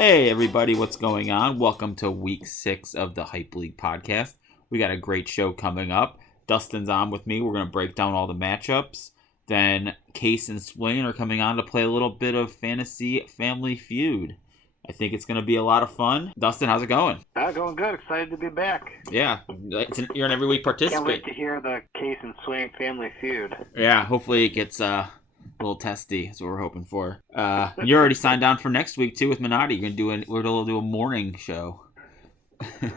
Hey everybody, what's going on? Welcome to week 6 of the Hype League podcast. We got a great show coming up. Dustin's on with me. We're going to break down all the matchups. Then Case and Swain are coming on to play a little bit of Fantasy Family Feud. I think it's going to be a lot of fun. Dustin, how's it going? Going good. Excited to be back. Yeah, you're an every week participant. Can't wait to hear the Case and Swain Family Feud. Yeah, hopefully it gets a little testy. That's what we're hoping for. You're already signed on for next week too with Minotti. We're gonna do a morning show. Don't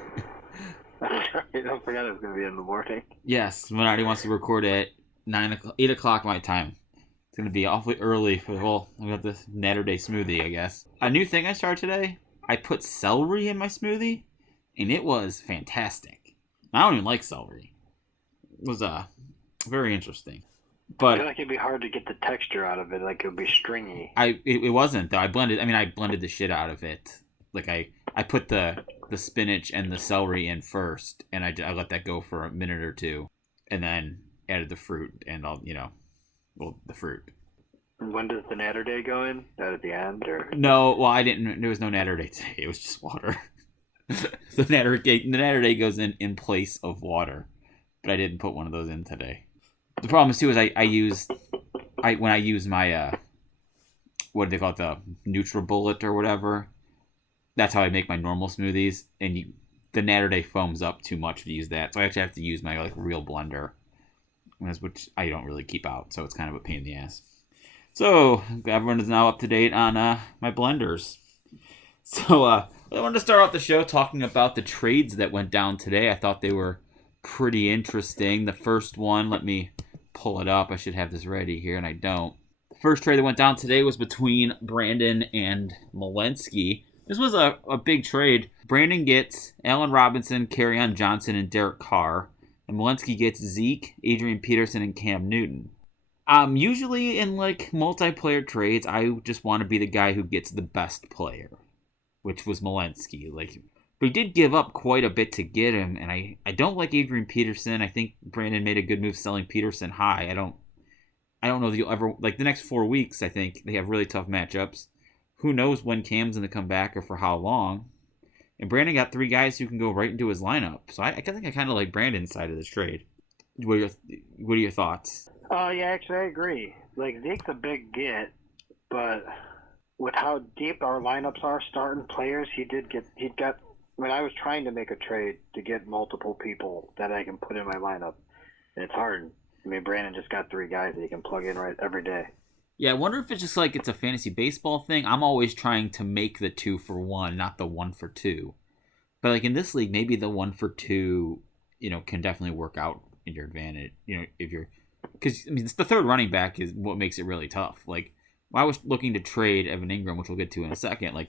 forget it's gonna be in the morning. Yes, Minotti wants to record at 8 o'clock my time. It's gonna be awfully early for we got this Natterday smoothie, I guess. A new thing I started today. I put celery in my smoothie, and it was fantastic. I don't even like celery. It was very interesting. But I feel like it'd be hard to get the texture out of it. Like it would be stringy. It wasn't though. I blended the shit out of it. Like I put the spinach and the celery in first, and I let that go for a minute or two, and then added the fruit and the fruit. When does the Natter Day go in? At the end or? No, well I didn't. There was no Natter Day today. It was just water. The Natter Day goes in place of water, but I didn't put one of those in today. The problem is too is when I use my what do they call it, the NutriBullet or whatever. That's how I make my normal smoothies, and the Natter Day foams up too much to use that, so I actually have to use my real blender, which I don't really keep out, so it's kind of a pain in the ass. So everyone is now up to date on my blenders. So I wanted to start off the show talking about the trades that went down today. I thought they were pretty interesting. The first one, let me pull it up. I should have this ready here, and I don't. The first trade that went down today was between Brandon and Malinsky. This was a big trade. Brandon gets Allen Robinson, Kerryon Johnson, and Derek Carr. And Malinsky gets Zeke, Adrian Peterson, and Cam Newton. Usually in multiplayer trades, I just want to be the guy who gets the best player, which was Malinsky. But he did give up quite a bit to get him, and I don't like Adrian Peterson. I think Brandon made a good move selling Peterson high. I don't know if you'll ever the next 4 weeks. I think they have really tough matchups. Who knows when Cam's going to come back or for how long? And Brandon got 3 guys who can go right into his lineup. So I think I kind of like Brandon's side of this trade. What are your thoughts? Yeah, actually I agree. Zeke's a big get, but with how deep our lineups are, starting players, he got. When I was trying to make a trade to get multiple people that I can put in my lineup, and it's hard. I mean, Brandon just got 3 guys that he can plug in right every day. Yeah, I wonder if it's just it's a fantasy baseball thing. I'm always trying to make the 2 for 1, not the 1 for 2. But in this league, maybe the 1 for 2, can definitely work out in your advantage. If you're, because it's the third running back is what makes it really tough. When I was looking to trade Evan Ingram, which we'll get to in a second,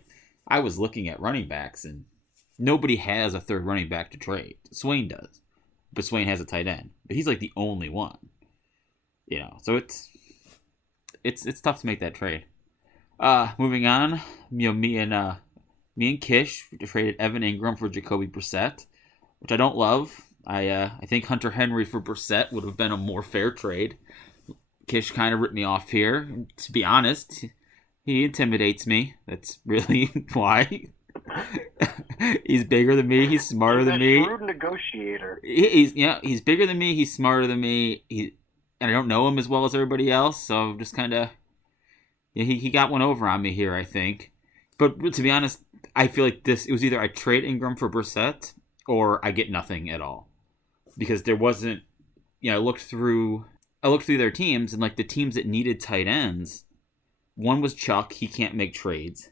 I was looking at running backs and nobody has a third running back to trade. Swain does, but Swain has a tight end, but he's the only one. So it's tough to make that trade. Moving on, me and Kish traded Evan Ingram for Jacoby Brissett, which I don't love. I think Hunter Henry for Brissett would have been a more fair trade. Kish kind of ripped me off here. To be honest, he intimidates me. That's really why. He's bigger than me. He's smarter than me. Shrewd negotiator. He's bigger than me. He's smarter than me. And I don't know him as well as everybody else, so I'm just kind of. He got one over on me here, I think. But to be honest, I feel like it was either I trade Ingram for Brissett or I get nothing at all, because there wasn't. I looked through their teams, and the teams that needed tight ends, one was Chuck. He can't make trades.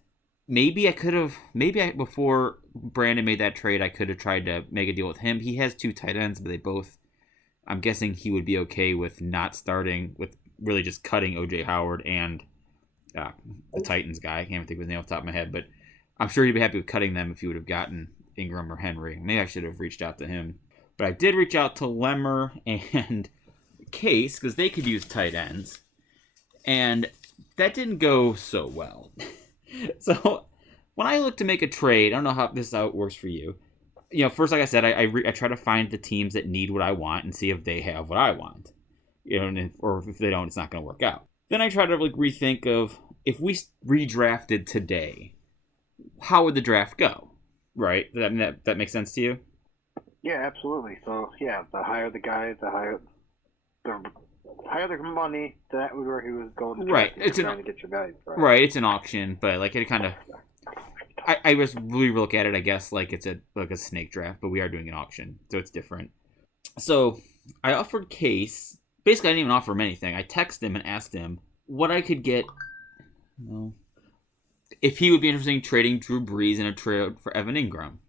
Before Brandon made that trade, I could have tried to make a deal with him. He has 2 tight ends, but they both, I'm guessing he would be okay with not starting, with really just cutting O.J. Howard and the Titans guy. I can't even think of his name off the top of my head, but I'm sure he'd be happy with cutting them if he would have gotten Ingram or Henry. Maybe I should have reached out to him. But I did reach out to Lemmer and Case, because they could use tight ends. And that didn't go so well. So when I look to make a trade, I don't know how it works for you. First, like I said, I try to find the teams that need what I want and see if they have what I want. Or if they don't, it's not going to work out. Then I try to rethink of, if we redrafted today, how would the draft go? Right? That makes sense to you? Yeah, absolutely. So yeah, the higher the guy, the higher the money that where he was going to Right. draft. It's trying to get your value for it. Right. It's an auction, but like it kind of. I was really look at it, I guess, like it's a snake draft, but we are doing an auction, so it's different. So I offered Case. Basically, I didn't even offer him anything. I texted him and asked him what I could get. Well, if he would be interested in trading Drew Brees in a trade for Evan Ingram.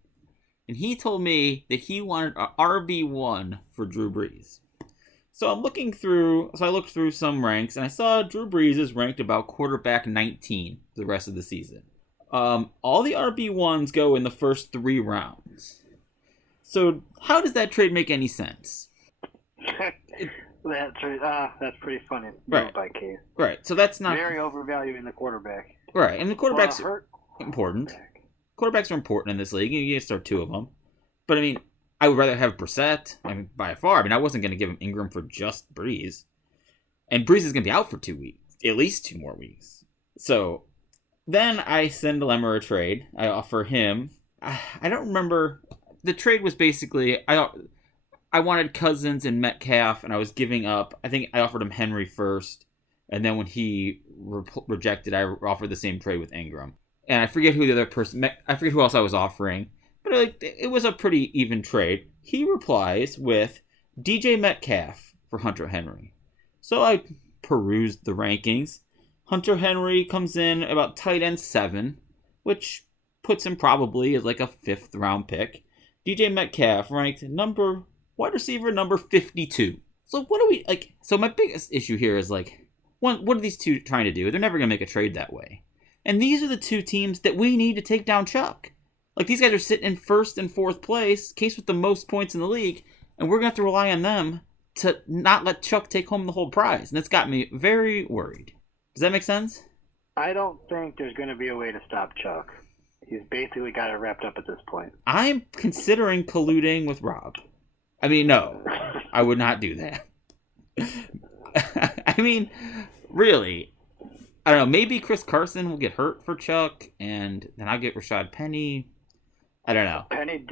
And he told me that he wanted a RB1 for Drew Brees. So I looked through some ranks, and I saw Drew Brees is ranked about quarterback 19 for the rest of the season. All the RB1s go in the first 3 rounds. So how does that trade make any sense? That's pretty funny. Right. By Case. Right. So that's not very overvaluing the quarterback. Right. And the quarterbacks are important. Quarterbacks are important in this league. You get to start 2 of them. But I mean, I would rather have Brissett. I mean, by far. I mean, I wasn't going to give him Ingram for just Brees. And Brees is going to be out for 2 weeks, at least 2 more weeks. So then I send Lemmer a trade. I offer him. I don't remember. The trade was basically I wanted Cousins and Metcalf, and I was giving up. I think I offered him Henry first, and then when he rejected, I offered the same trade with Ingram. And I forget who the other person. I forget who else I was offering, but it was a pretty even trade. He replies with DJ Metcalf for Hunter Henry. So I perused the rankings. Hunter Henry comes in about tight end 7, which puts him probably as like a 5th round pick. DJ Metcalf ranked wide receiver number 52. So what do we like? So my biggest issue here is like, what are these two trying to do? They're never gonna make a trade that way. And these are the 2 teams that we need to take down Chuck. Like these guys are sitting in 1st and 4th place, Case with the most points in the league, and we're gonna have to rely on them to not let Chuck take home the whole prize. And that's got me very worried. Does that make sense? I don't think there's going to be a way to stop Chuck. He's basically got it wrapped up at this point. I'm considering colluding with Rob. I mean, no, I would not do that. I mean, really, I don't know. Maybe Chris Carson will get hurt for Chuck, and then I'll get Rashad Penny. I don't know. Penny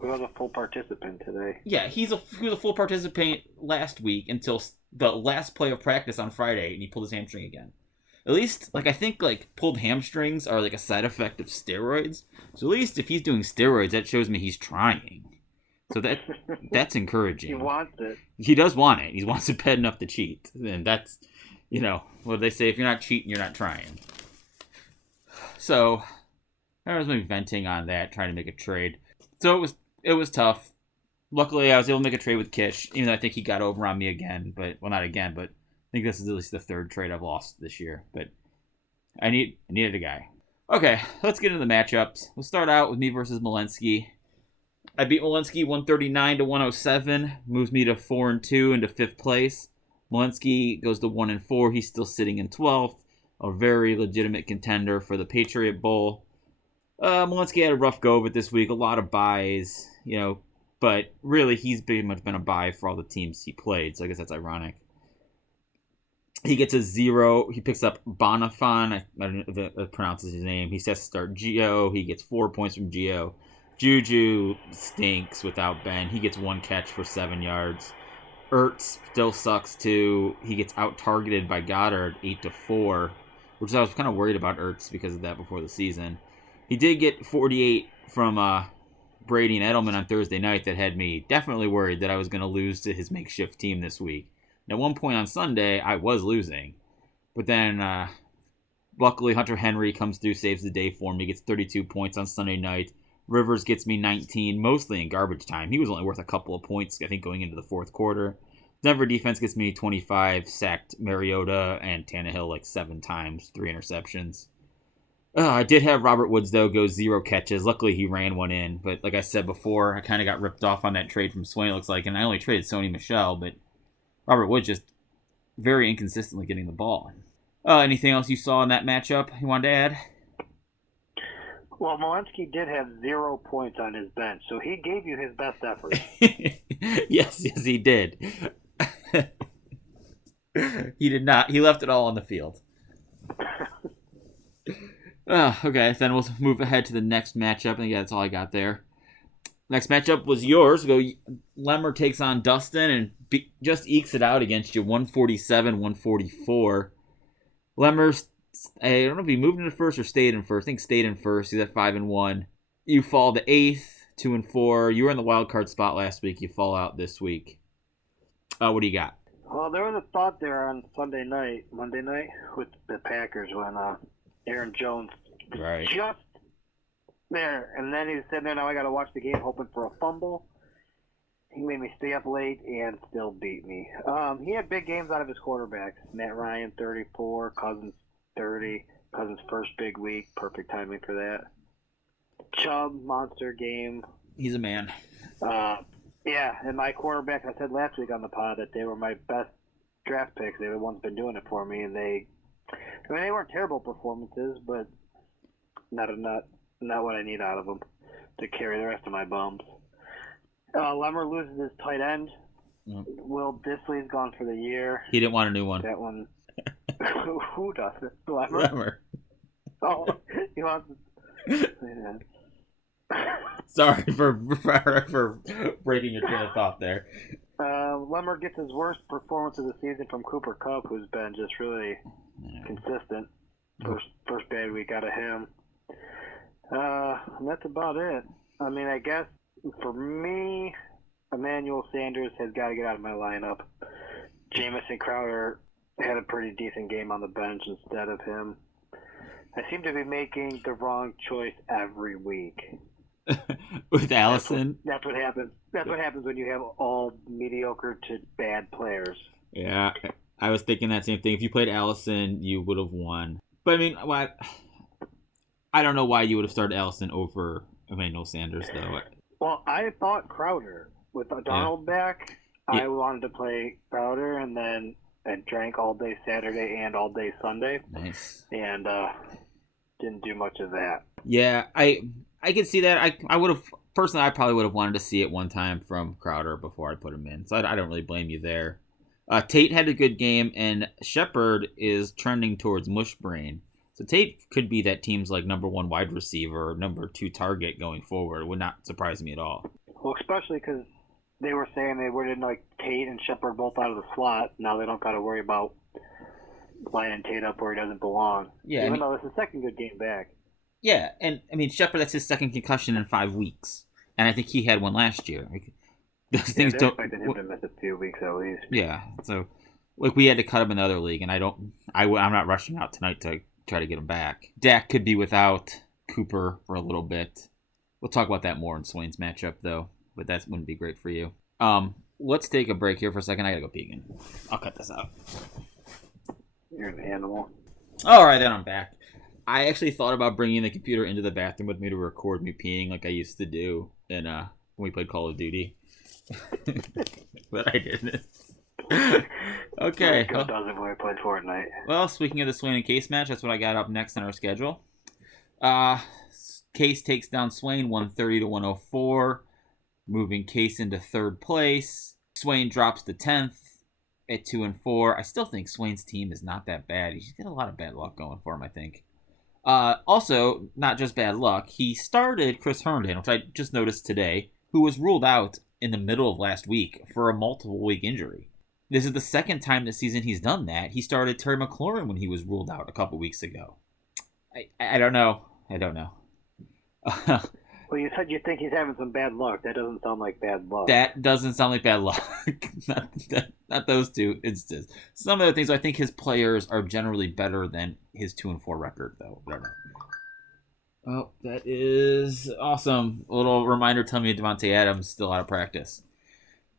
was a full participant today. Yeah, he was a full participant last week until the last play of practice on Friday, and he pulled his hamstring again. At least, I think pulled hamstrings are a side effect of steroids. So at least if he's doing steroids, that shows me he's trying. So that's encouraging. He wants it. He does want it. He wants it bad enough to cheat. And that's, what do they say? If you're not cheating, you're not trying. So I was maybe venting on that, trying to make a trade. So it was tough. Luckily, I was able to make a trade with Kish, even though I think he got over on me again. Not again, but I think this is at least the 3rd trade I've lost this year. But I needed a guy. Okay, let's get into the matchups. We'll start out with me versus Malinsky. I beat Malinsky 139 to 107, moves me to 4-2 into 5th place. Malinsky goes to 1-4. He's still sitting in 12th, a very legitimate contender for the Patriot Bowl. Malinsky had a rough go of it this week, a lot of buys, but really he's pretty much been a buy for all the teams he played, so I guess that's ironic. He gets a 0. He picks up Bonifon. I don't know if that pronounces his name. He says to start Gio. He gets 4 points from Gio. Juju stinks without Ben. He gets 1 catch for 7 yards. Ertz still sucks too. He gets out-targeted by Goddard 8-4, which I was kind of worried about Ertz because of that before the season. He did get 48 from Brady and Edelman on Thursday night that had me definitely worried that I was going to lose to his makeshift team this week. And at one point on Sunday, I was losing. But then, luckily, Hunter Henry comes through, saves the day for me. He gets 32 points on Sunday night. Rivers gets me 19, mostly in garbage time. He was only worth a couple of points, I think, going into the 4th quarter. Denver defense gets me 25, sacked Mariota and Tannehill 7 times, 3 interceptions. I did have Robert Woods, though, go 0 catches. Luckily, he ran one in. But like I said before, I kind of got ripped off on that trade from Swain, it looks like. And I only traded Sony Michel, but Robert Woods just very inconsistently getting the ball. Anything else you saw in that matchup you wanted to add? Well, Malinsky did have 0 points on his bench, so he gave you his best effort. Yes, he did. He did not. He left it all on the field. Okay, then we'll move ahead to the next matchup. And yeah, that's all I got there. Next matchup was yours. Lemmer takes on Dustin and just ekes it out against you, 147-144. Lemmer's, I don't know if he moved into first or stayed in first. I think stayed in first. He's at 5-1. You fall to 8th, 2-4. You were in the wild card spot last week. You fall out this week. What do you got? Well, there was a thought there on Monday night with the Packers when Aaron Jones Right. just there, and then he's sitting there. Now I got to watch the game, hoping for a fumble. He made me stay up late and still beat me. He had big games out of his quarterbacks. Matt Ryan, 34. Cousins, 30. Cousins' first big week. Perfect timing for that. Chubb, monster game. He's a man. Yeah, and my quarterbacks, I said last week on the pod that they were my best draft picks. They were the ones been doing it for me, and they weren't terrible performances, but not what I need out of them to carry the rest of my bums. Lemmer loses his tight end. Yep. Will Disley's gone for the year. He didn't want a new one. That one. Who does it? Lemmer? Lemmer. Oh, he wants. Yeah. Sorry for breaking your train of thought there. Lemmer gets his worst performance of the season from Cooper Kupp, who's been just really consistent. First bad week out of him. And that's about it. I mean, I guess for me, Emmanuel Sanders has got to get out of my lineup. Jamison Crowder had a pretty decent game on the bench instead of him. I seem to be making the wrong choice every week. With Allison? That's what happens. That's what happens when you have all mediocre to bad players. Yeah, I was thinking that same thing. If you played Allison, you would have won. But I mean, I don't know why you would have started Allison over Emmanuel Sanders, though. Well, I thought Crowder. With Darnold back, I wanted to play Crowder, and then I drank all day Saturday and all day Sunday. Nice. And didn't do much of that. Yeah, I could see that. I would have, personally, I probably would have wanted to see it one time from Crowder before I put him in. So I don't really blame you there. Tate had a good game, and Shepard is trending towards mush brain. So Tate could be that team's like number 1 wide receiver, number 2 target going forward. It would not surprise me at all. Well, especially because they were saying they were in like Tate and Shepard both out of the slot. Now they don't got to worry about lining Tate up where he doesn't belong. Yeah, even though it's the second good game back. Yeah, and I mean Shepard, that's his second concussion in 5 weeks, and I think he had one last year. Those things don't. Expecting him to miss a few weeks at least. Yeah, so like we had to cut him in the other league, and I'm not rushing out tonight to try to get him back. Dak could be without Cooper for a little bit. We'll talk about that more in Swain's matchup, though, but that wouldn't be great for you. Let's take a break here for a second. I gotta go pee again. I'll cut this out. You're an animal. All right, then I'm back. I actually thought about bringing the computer into the bathroom with me to record me peeing like I used to do when we played Call of Duty. But I didn't. Okay. Does it when we played Fortnite. Well, speaking of the Swain and Case match, that's what I got up next on our schedule. Case takes down Swain 130-104, moving Case into 3rd place. Swain drops to 10th at 2-4. I still think Swain's team is not that bad. He's got a lot of bad luck going for him, I think. Also, not just bad luck, he started Chris Herndon, which I just noticed today, who was ruled out in the middle of last week for a multiple-week injury. This is the second time this season he's done that. He started Terry McLaurin when he was ruled out a couple weeks ago. I don't know. Well, you said you think he's having some bad luck. That doesn't sound like bad luck. That doesn't sound like bad luck. not those two instances. Some of the things, I think his players are generally better than his 2-4 record, though. Whatever. Oh, that is awesome. A little reminder telling me Devontae Adams still out of practice.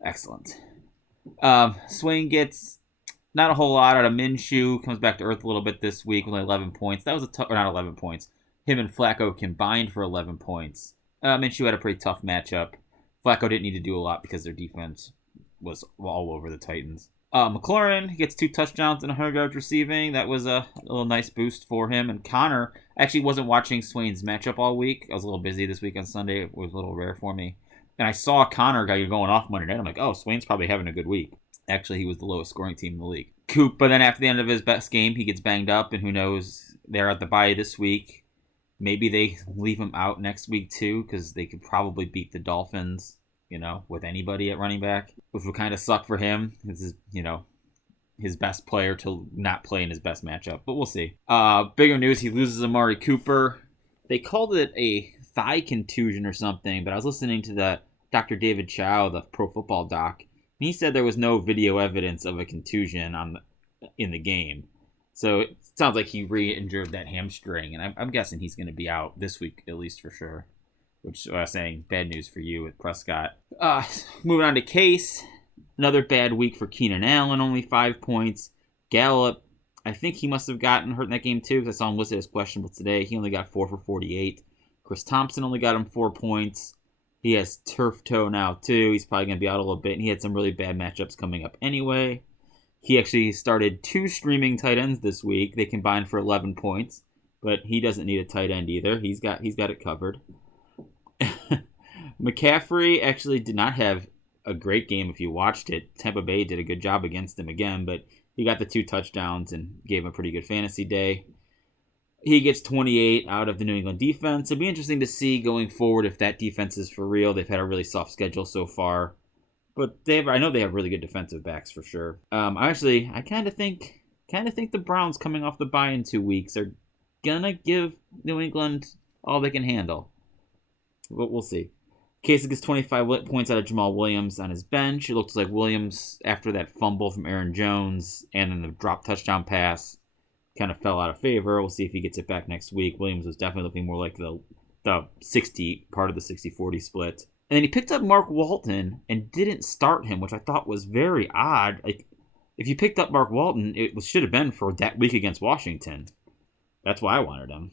Excellent. Swain gets not a whole lot out of Minshew. Comes back to earth a little bit this week with only 11 points. That was or not 11 points. Him and Flacco combined for 11 points. Minshew had a pretty tough matchup. Flacco didn't need to do a lot because their defense was all over the Titans. McLaurin gets 2 touchdowns and 100 yards receiving. That was a little nice boost for him. And Connor actually wasn't watching Swain's matchup all week. I was a little busy this week on Sunday. It was a little rare for me. And I saw Connor guy going off Monday night. I'm like, oh, Swain's probably having a good week. Actually, he was the lowest scoring team in the league. Coop, but then after the end of his best game, he gets banged up. And who knows, they're at the bye this week. Maybe they leave him out next week too, because they could probably beat the Dolphins, with anybody at running back, which would kind of suck for him. This is, his best player to not play in his best matchup, but we'll see. Bigger news, he loses Amari Cooper. They called it a thigh contusion or something, but I was listening to the Dr. David Chow, the Pro Football doc, and he said there was no video evidence of a contusion in the game. So it sounds like he re-injured that hamstring, and I'm guessing he's going to be out this week, at least for sure. Which I was saying, bad news for you with Prescott. Moving on to Case. Another bad week for Keenan Allen, only 5 points. Gallup, I think he must have gotten hurt in that game too, because I saw him listed as questionable today. He only got 4 for 48. Chris Thompson only got him 4 points. He has turf toe now too. He's probably going to be out a little bit, and he had some really bad matchups coming up anyway. He actually started 2 streaming tight ends this week. They combined for 11 points, but he doesn't need a tight end either. He's got it covered. McCaffrey actually did not have a great game if you watched it. Tampa Bay did a good job against him again, but he got the 2 touchdowns and gave him a pretty good fantasy day. He gets 28 out of the New England defense. It'll be interesting to see going forward if that defense is for real. They've had a really soft schedule so far, but I know they have really good defensive backs for sure. I kind of think the Browns coming off the bye in 2 weeks are gonna give New England all they can handle. But we'll see. Case gets 25 points out of Jamal Williams on his bench. It looks like Williams, after that fumble from Aaron Jones and then the drop touchdown pass, kind of fell out of favor. We'll see if he gets it back next week. Williams was definitely looking more like the 60 part of the 60-40 split. And then he picked up Mark Walton and didn't start him, which I thought was very odd. Like, if you picked up Mark Walton, it should have been for that week against Washington. That's why I wanted him.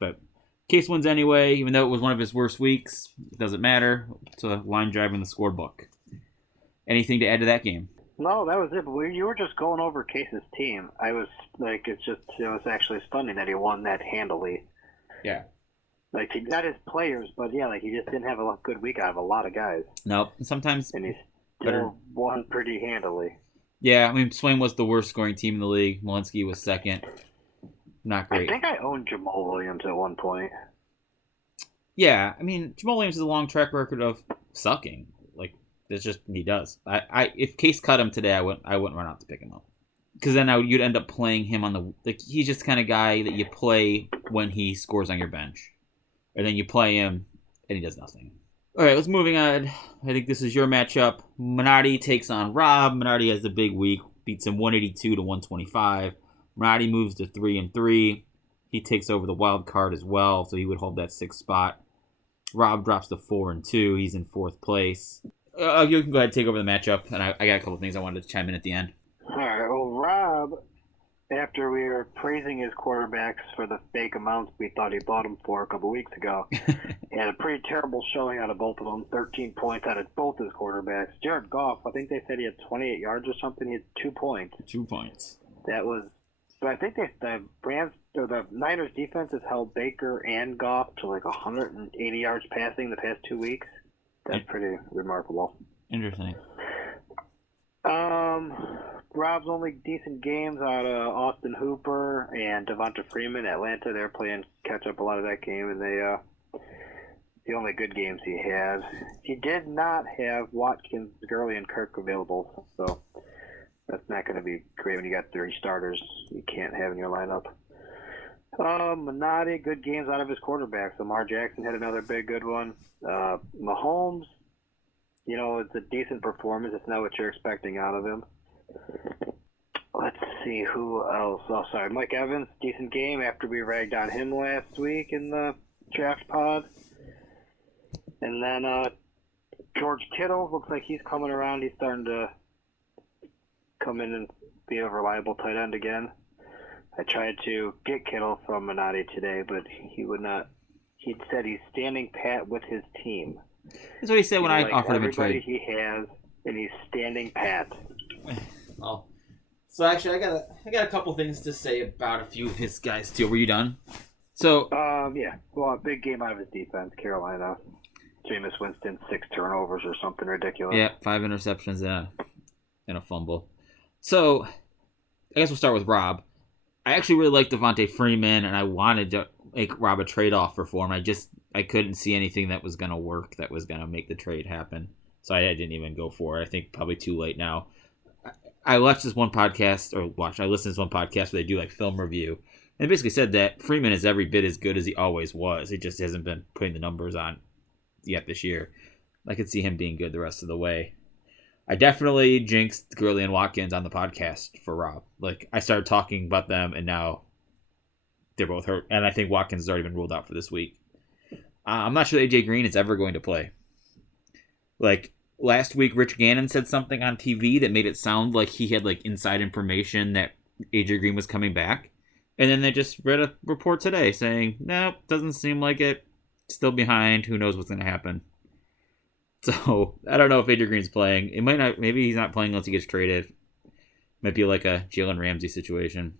But Case wins anyway, even though it was one of his worst weeks. It doesn't matter. It's a line drive in the scorebook. Anything to add to that game? No, that was it. But you were just going over Case's team. I was like, it was actually stunning that he won that handily. Yeah. Like, he got his players, but yeah, like, he just didn't have a good week out of a lot of guys. Nope. Sometimes. And he still won pretty handily. Yeah, I mean, Swain was the worst scoring team in the league. Malinsky was second. Not great. I think I owned Jamal Williams at one point. Yeah, I mean, Jamal Williams has a long track record of sucking. Like, that's just he does. If Case cut him today, I wouldn't run out to pick him up, because then you'd end up playing him on the he's just the kind of guy that you play when he scores on your bench, and then you play him and he does nothing. All right, let's moving on. I think this is your matchup. Minotti takes on Rob. Minotti has a big week, beats him 182 to 125. Minotti moves to 3-3. He takes over the wild card as well, so he would hold that 6th spot. Rob drops to 4-2. He's in 4th place. You can go ahead and take over the matchup, and I got a couple things I wanted to chime in at the end. All right. Well, Rob, after we were praising his quarterbacks for the fake amounts we thought he bought them for a couple weeks ago, had a pretty terrible showing out of both of them. 13 points out of both his quarterbacks. Jared Goff, I think they said he had 28 yards or something. He had 2 points. 2 points. That was. So I think the Niners defense has held Baker and Goff to like 180 yards passing the past 2 weeks. That's pretty remarkable. Interesting. Rob's only decent games out of Austin Hooper and Devonta Freeman, Atlanta. They're playing catch up a lot of that game, and the only good games he had. He did not have Watkins, Gurley, and Kirk available, so that's not going to be great when you got 30 starters you can't have in your lineup. Minotti, good games out of his quarterbacks. Lamar Jackson had another big good one. Mahomes, it's a decent performance. It's not what you're expecting out of him. Let's see who else. Oh, sorry. Mike Evans, decent game after we ragged on him last week in the draft pod. And then George Kittle, looks like he's coming around. He's starting to come in and be a reliable tight end again. I tried to get Kittle from Minotti today, but he would not. He said he's standing pat with his team. That's what he said when I offered him a trade. Everybody he has, and he's standing pat. Oh, so actually, I got a couple things to say about a few of his guys too. Were you done? So yeah. Well, a big game out of his defense, Carolina. Jameis Winston, 6 turnovers or something ridiculous. Yeah, 5 interceptions and a fumble. So I guess we'll start with Rob. I actually really like Devontae Freeman, and I wanted to make Rob a trade offer for him. I couldn't see anything that was going to work, that was going to make the trade happen. So I didn't even go for it. I think probably too late now. I watched this one podcast, I listened to this one podcast where they do like film review, and it basically said that Freeman is every bit as good as he always was. He just hasn't been putting the numbers on yet this year. I could see him being good the rest of the way. I definitely jinxed Gurley and Watkins on the podcast for Rob. Like, I started talking about them, and now they're both hurt. And I think Watkins has already been ruled out for this week. I'm not sure AJ Green is ever going to play. Like, last week, Rich Gannon said something on TV that made it sound like he had, like, inside information that AJ Green was coming back. And then they just read a report today saying, nope, doesn't seem like it. Still behind. Who knows what's going to happen. So, I don't know if AJ Green's playing. It might not. Maybe he's not playing unless he gets traded. Might be like a Jalen Ramsey situation.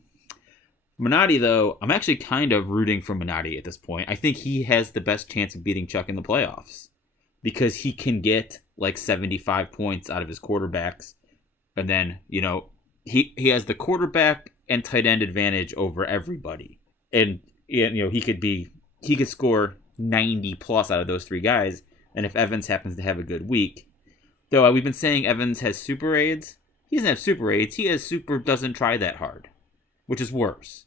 Minotti, though, I'm actually kind of rooting for Minotti at this point. I think he has the best chance of beating Chuck in the playoffs because he can get like 75 points out of his quarterbacks. And then, he has the quarterback and tight end advantage over everybody. And, he could score 90 plus out of those three guys. And if Evans happens to have a good week, though we've been saying Evans has super aids, he doesn't have super aids. He has super doesn't try that hard, which is worse.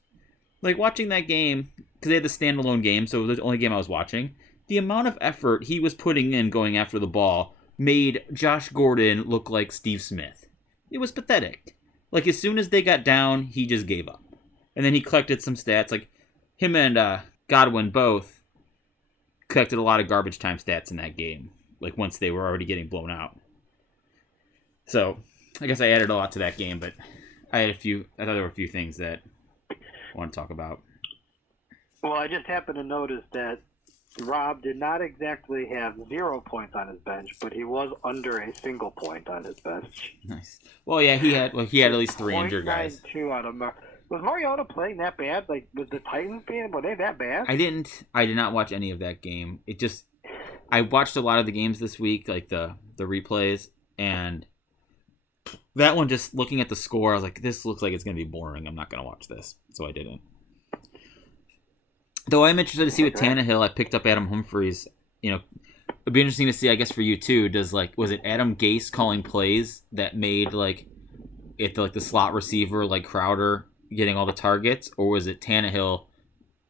Like watching that game, because they had the standalone game, so it was the only game I was watching, the amount of effort he was putting in going after the ball made Josh Gordon look like Steve Smith. It was pathetic. Like as soon as they got down, he just gave up. And then he collected some stats, like him and Godwin both collected a lot of garbage time stats in that game, like once they were already getting blown out. So, I guess I added a lot to that game, but I thought there were a few things that I want to talk about. Well, I just happened to notice that Rob did not exactly have 0 points on his bench, but he was under a single point on his bench. Nice. Well, yeah, he had at least 3 injured guys. 0.92 out of Was Mariota playing that bad? Like, was the Titans being, were they that bad? I did not watch any of that game. I watched a lot of the games this week, like the replays, and that one, just looking at the score, I was like, this looks like it's going to be boring. I'm not going to watch this. So I didn't. Though I'm interested to see with Tannehill. I picked up Adam Humphries. It'd be interesting to see, I guess, for you too. Was it Adam Gase calling plays that made the slot receiver like Crowder getting all the targets, or was it Tannehill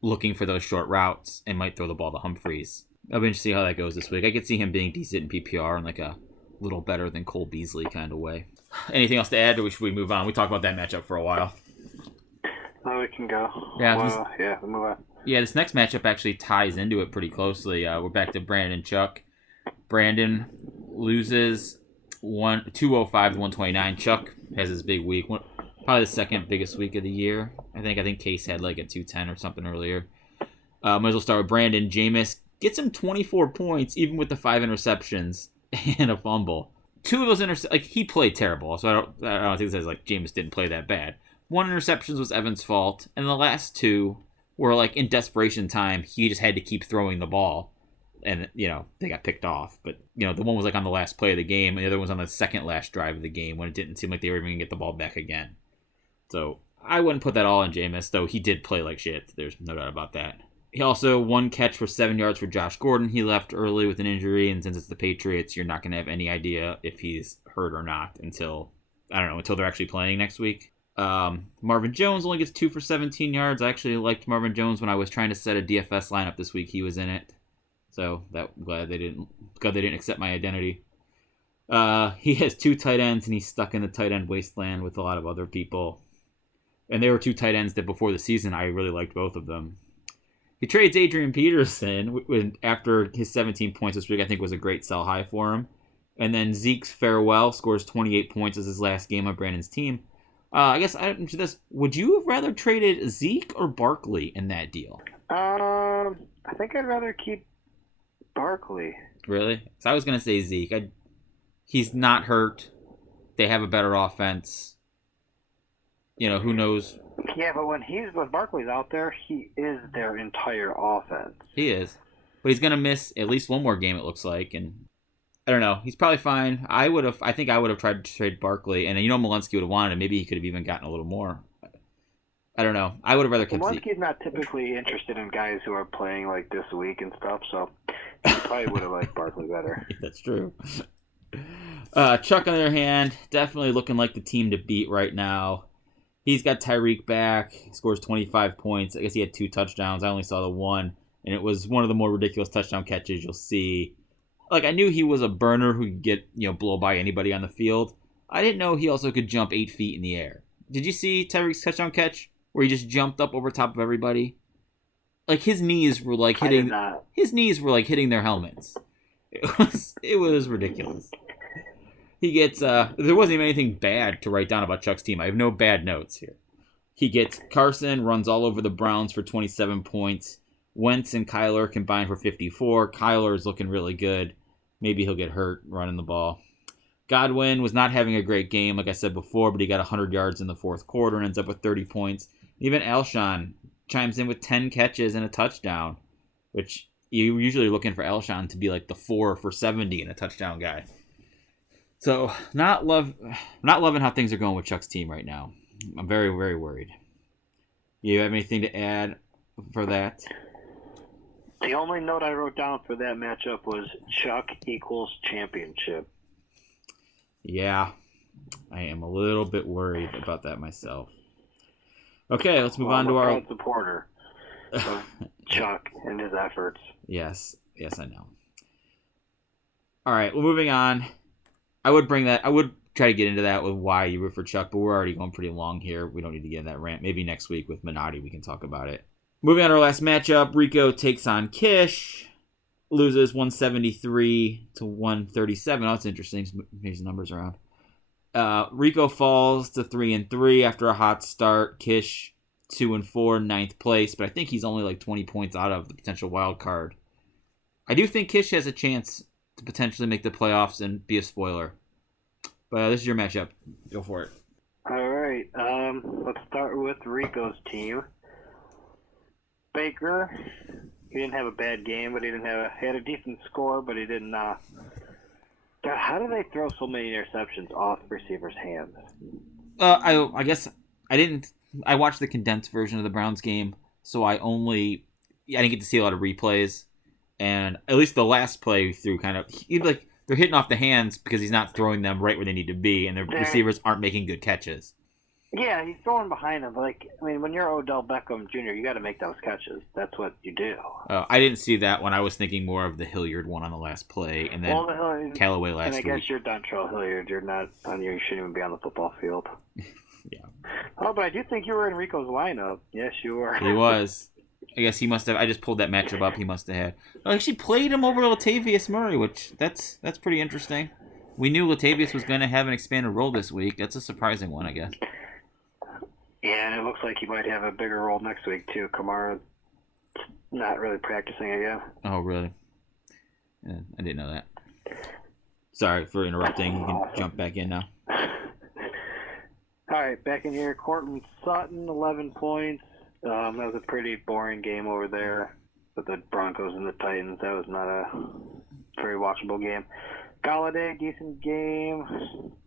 looking for those short routes and might throw the ball to Humphries? I'll be interested to see how that goes this week. I could see him being decent in PPR in like a little better than Cole Beasley kind of way. Anything else to add, or should we move on? We talked about that matchup for a while. Oh, we can go. Yeah, we'll move on. Yeah, this next matchup actually ties into it pretty closely. We're back to Brandon and Chuck. Brandon loses 205 to 129. Chuck has his big week. Probably the second biggest week of the year. I think Case had like a 210 or something earlier. Might as well start with Brandon. Jameis gets him 24 points, even with the 5 interceptions and a fumble. 2 of those interceptions, he played terrible, so I don't think it says like Jameis didn't play that bad. 1 interception was Evans' fault, and the last 2 were like in desperation time. He just had to keep throwing the ball, and they got picked off. But the one was like on the last play of the game, and the other one was on the second last drive of the game when it didn't seem like they were even gonna get the ball back again. So I wouldn't put that all on Jameis, though he did play like shit. There's no doubt about that. He also 1 catch for 7 yards for Josh Gordon. He left early with an injury, and since it's the Patriots, you're not going to have any idea if he's hurt or not until they're actually playing next week. Marvin Jones only gets 2 for 17 yards. I actually liked Marvin Jones when I was trying to set a DFS lineup this week. He was in it, so glad they didn't accept my identity. He has 2 tight ends, and he's stuck in the tight end wasteland with a lot of other people. And there were 2 tight ends that before the season I really liked both of them. He trades Adrian Peterson after his 17 points this week. I think was a great sell high for him. And then Zeke's farewell, scores 28 points as his last game on Brandon's team. I guess I answer this. Would you have rather traded Zeke or Barkley in that deal? I think I'd rather keep Barkley. Really? So I was going to say Zeke. He's not hurt. They have a better offense. Who knows? Yeah, but when Barkley's out there, he is their entire offense. He is. But he's going to miss at least one more game, it looks like. And I don't know. He's probably fine. I think I would have tried to trade Barkley. And Malinsky would have wanted him. Maybe he could have even gotten a little more. I don't know. I would have rather kept Zelensky's not typically interested in guys who are playing like this week and stuff, so he probably would have liked Barkley better. That's true. Chuck, on the other hand, definitely looking like the team to beat right now. He's got Tyreek back. He scores 25 points. I guess he had 2 touchdowns. I only saw the one, and it was one of the more ridiculous touchdown catches you'll see. Like, I knew he was a burner who could get, blow by anybody on the field. I didn't know he also could jump 8 feet in the air. Did you see Tyreek's touchdown catch where he just jumped up over top of everybody? Like, his knees were like hitting their helmets. It was ridiculous. He gets there wasn't even anything bad to write down about Chuck's team. I have no bad notes here. He gets Carson, runs all over the Browns for 27 points. Wentz and Kyler combined for 54. Kyler is looking really good. Maybe he'll get hurt running the ball. Godwin was not having a great game, like I said before, but he got 100 yards in the fourth quarter and ends up with 30 points. Even Alshon chimes in with 10 catches and a touchdown, which you're usually looking for Alshon to be like the 4 for 70 and a touchdown guy. So, not loving how things are going with Chuck's team right now. I'm very, very worried. You have anything to add for that? The only note I wrote down for that matchup was Chuck equals championship. Yeah, I am a little bit worried about that myself. Okay, let's move on to our... I'm a proud supporter of Chuck and his efforts. Yes, I know. All right, well, moving on. I would try to get into that with why you root for Chuck, but we're already going pretty long here. We don't need to get in that rant. Maybe next week with Minotti we can talk about it. Moving on to our last matchup, Rico takes on Kish. Loses 173 to 137. Oh, that's interesting. Here's the numbers around. Rico falls to 3-3 after a hot start. Kish 2-4, ninth place, but I think he's only like 20 points out of the potential wild card. I do think Kish has a chance to potentially make the playoffs and be a spoiler. But this is your matchup. Go for it. All right. Let's start with Rico's team. Baker, he didn't have a bad game, but he had a decent score, but he didn't. God, how do they throw so many interceptions off receivers' hands? I guess I didn't. I watched the condensed version of the Browns game, so I didn't get to see a lot of replays. And at least the last play through they're hitting off the hands because he's not throwing them right where they need to be, and the receivers aren't making good catches. Yeah, he's throwing behind him. When you're Odell Beckham Jr., you got to make those catches. That's what you do. I didn't see that one. I was thinking more of the Hilliard one on the last play, and then Callaway last week. And I guess you're Dontrell Hilliard. You're not on. You shouldn't even be on the football field. Yeah. Oh, but I do think you were in Rico's lineup. Yes, you were. He was. I guess he must have. I just pulled that matchup up. He must have had. I actually played him over Latavius Murray, which that's pretty interesting. We knew Latavius was going to have an expanded role this week. That's a surprising one, I guess. Yeah, and it looks like he might have a bigger role next week, too. Kamara's not really practicing again. Oh, really? Yeah, I didn't know that. Sorry for interrupting. You can jump back in now. All right, back in here. Courtland Sutton, 11 points. That was a pretty boring game over there with the Broncos and the Titans. That was not a very watchable game. Galladay, decent game.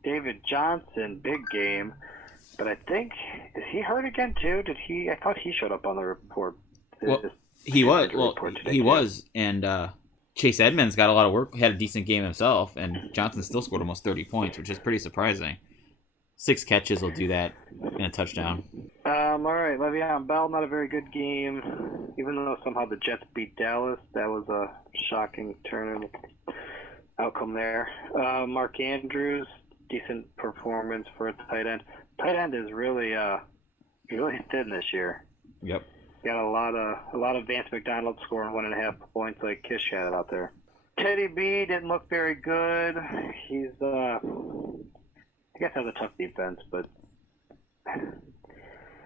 David Johnson, big game. But I think, is he hurt again too? I thought he showed up on the report. Well, he was. And Chase Edmonds got a lot of work, had a decent game himself, and Johnson still scored almost 30 points, which is pretty surprising. 6 catches will do that in a touchdown. All right, Le'Veon Bell, not a very good game. Even though somehow the Jets beat Dallas, that was a shocking turn in outcome there. Mark Andrews, decent performance for a tight end. Tight end is really thin this year. Yep. Got a lot of Vance McDonald scoring 1.5 points like Kish had it out there. Teddy B didn't look very good. He's I guess has a tough defense, but I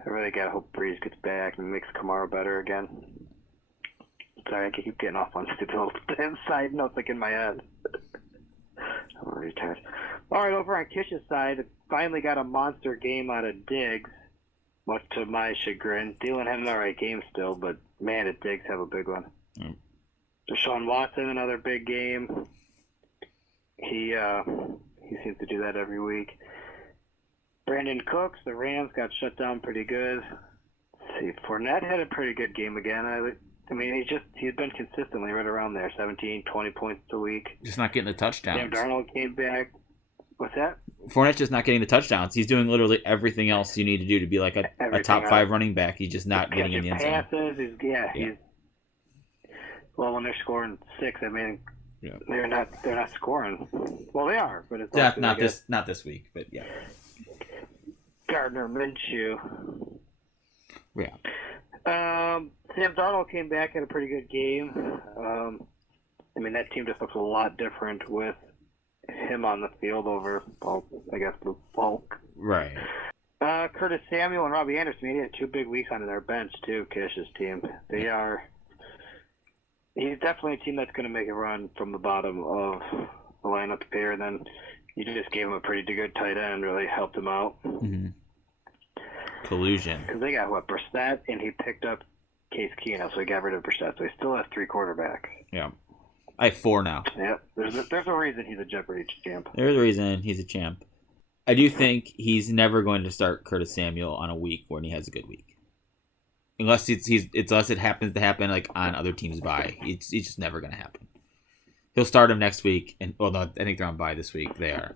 really gotta hope Breeze gets back and makes Kamara better again. Sorry, I keep getting off on stupid little side notes like in my head. I'm already tired. All right, over on Kish's side, finally got a monster game out of Diggs, much to my chagrin. Thielen had an all right game still, but man, did Diggs have a big one. Deshaun Watson, another big game. He seems to do that every week. Brandon Cooks, the Rams got shut down pretty good. see. Fournette had a pretty good game again. I mean, he's been consistently right around there, 17, 20 points a week. Just not getting the touchdowns. Sam Darnold came back. What's that? Fournette's just not getting the touchdowns. He's doing literally everything else you need to do to be like a top 5 running back. He's just not getting in the end zone. Passes, well, when they're scoring 6, I mean, they're not scoring. Well, they are, but it's not this week, but yeah. Gardner Minshew. Yeah. Sam Darnold came back, had a pretty good game. I mean, that team just looks a lot different with him on the field over, I guess, the bulk. Right. Curtis Samuel and Robbie Anderson, he had 2 big weeks on their bench, too, Kish's team. He's definitely a team that's going to make a run from the bottom of the lineup here, and then you just gave him a pretty good tight end, really helped him out. Mm-hmm. Collusion. Because they got, Brissett, and he picked up Case Keenum, so he got rid of Brissett, so he still has 3 quarterbacks. Yeah. I have 4 now. Yeah, there's a reason he's a Jeopardy champ. There's a reason he's a champ. I do think he's never going to start Curtis Samuel on a week when he has a good week. Unless unless it happens to happen like on other teams' bye. It's just never going to happen. He'll start him next week, and no, I think they're on bye this week. They are.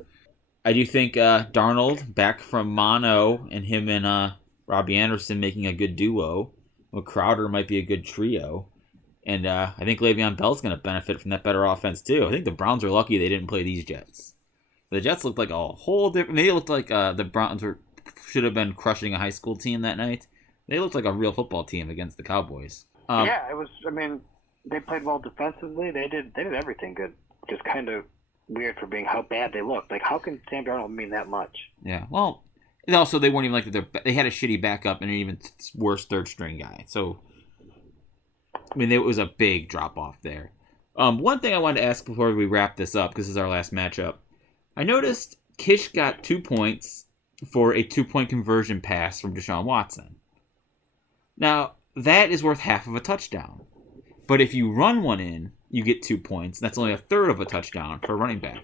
I do think Darnold back from mono and him and Robbie Anderson making a good duo. Well, Crowder might be a good trio. And I think Le'Veon Bell's going to benefit from that better offense, too. I think the Browns are lucky they didn't play these Jets. The Jets looked like a whole different... They looked like the Browns should have been crushing a high school team that night. They looked like a real football team against the Cowboys. It was... I mean, they played well defensively. They did everything good. Just kind of weird for being how bad they looked. Like, how can Sam Darnold mean that much? Yeah, well... And also, they weren't even like... They had a shitty backup and an even worse third-string guy. So... I mean, it was a big drop-off there. One thing I wanted to ask before we wrap this up, because this is our last matchup. I noticed Kish got 2 points for a 2-point conversion pass from Deshaun Watson. Now, that is worth half of a touchdown. But if you run one in, you get 2 points. That's only a third of a touchdown for a running back.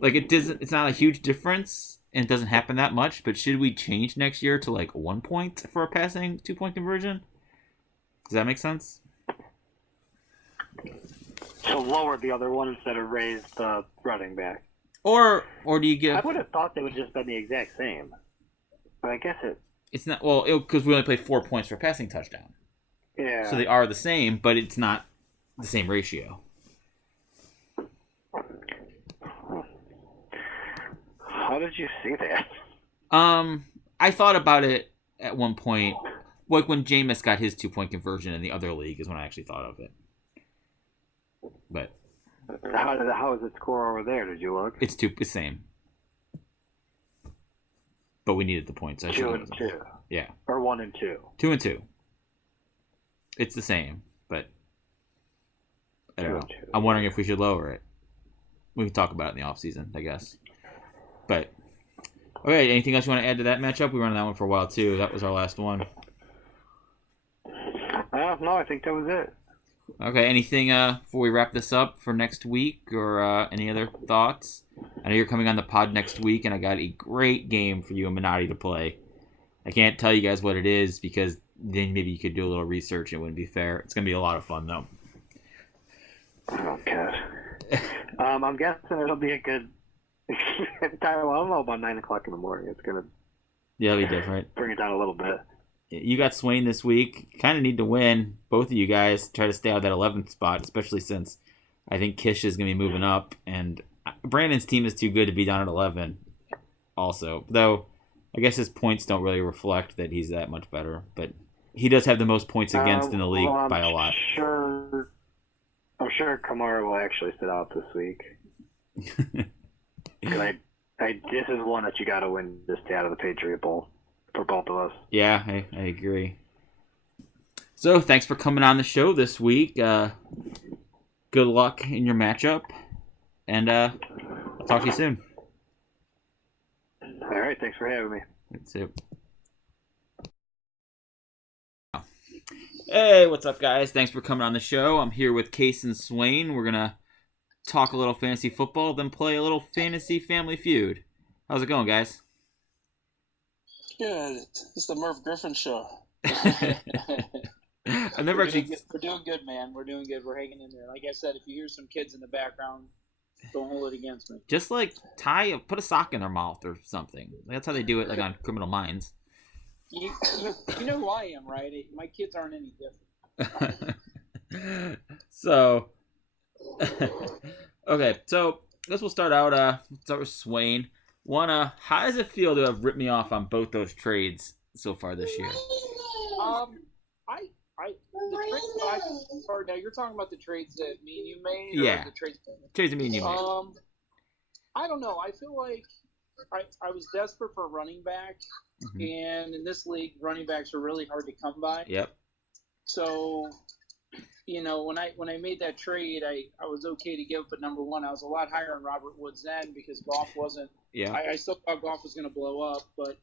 Like, it's not a huge difference, and it doesn't happen that much, but should we change next year to, 1 point for a passing 2-point conversion? Does that make sense? So lower the other one instead of raise the running back. Or do you get... I would have thought they would just been the exact same. But I guess it's not... Well, because we only played 4 points for a passing touchdown. Yeah. So they are the same, but it's not the same ratio. How did you see that? I thought about it at one point... Like when Jameis got his 2-point conversion in the other league is when I actually thought of it. But how is it score over there? Did you look? It's the same. But we needed the points. 2 and 2. Yeah. Or 1 and 2. 2 and 2. It's the same, but I don't know. I'm wondering if we should lower it. We can talk about it in the offseason, I guess. But okay, anything else you want to add to that matchup? We were on that one for a while too. That was our last one. No, I think that was it. Okay, anything before we wrap this up for next week or any other thoughts? I know you're coming on the pod next week, and I got a great game for you and Minotti to play. I can't tell you guys what it is because then maybe you could do a little research. It wouldn't be fair. It's going to be a lot of fun, though. Oh, God. I'm guessing it'll be a good time. Well, I don't know about 9 o'clock in the morning. It's going to it'll be different. Bring it down a little bit. You got Swain this week. Kind of need to win. Both of you guys try to stay out of that 11th spot, especially since I think Kish is going to be moving up. And Brandon's team is too good to be down at 11 also. Though, I guess his points don't really reflect that he's that much better. But he does have the most points against in the league by a lot. I'm sure Kamara will actually sit out this week. This is one that you got to win to stay out of the Patriot Bowl. For both of us. Yeah, I agree. So, thanks for coming on the show this week. Good luck in your matchup. And I'll talk to you soon. All right, thanks for having me. That's it. Hey, what's up, guys? Thanks for coming on the show. I'm here with Case and Swain. We're going to talk a little fantasy football, then play a little fantasy family feud. How's it going, guys? Good. It's the Merv Griffin show. I've never actually. We're doing good, man. We're doing good. We're hanging in there. Like I said, if you hear some kids in the background, don't hold it against me. Just like put a sock in their mouth or something. That's how they do it, like on Criminal Minds. You know who I am, right? My kids aren't any different. So, okay. So I guess we'll start out. Start with Swain. How does it feel to have ripped me off on both those trades so far this year? The trades now you're talking about the trades that me and you made? Yeah. Or the trades that me and you made. I don't know. I feel like I was desperate for a running back, and in this league, running backs are really hard to come by. Yep. So, when I made that trade, I was okay to give up at number one. I was a lot higher on Robert Woods then because Goff wasn't. Yeah. I still thought Goff was going to blow up, but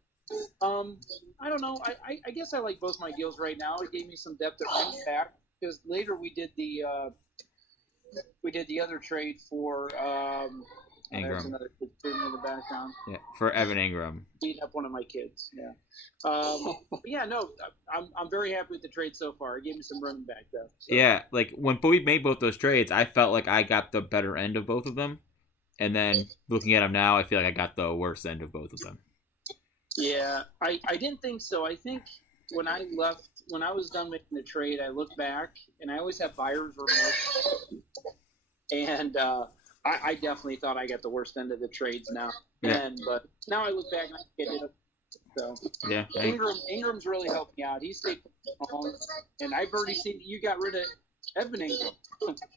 I don't know. I guess I like both my deals right now. It gave me some depth at running back because later we did the other trade for Ingram. There's another kid in the background. Yeah, for Evan Ingram. Beat up one of my kids. Yeah. But yeah, no, I'm very happy with the trade so far. It gave me some running back though. So. Yeah, like when we made both those trades, I felt like I got the better end of both of them, and then looking at them now, I feel like I got the worst end of both of them. Yeah, I didn't think so. I think when I was done making the trade, I looked back, and I always have buyer's remorse. And I definitely thought I got the worst end of the trades now. Yeah. But now I look back and I get it. So yeah, Ingram's really helped me out. He stayed home, and I've already seen you got rid of Evan Ingram.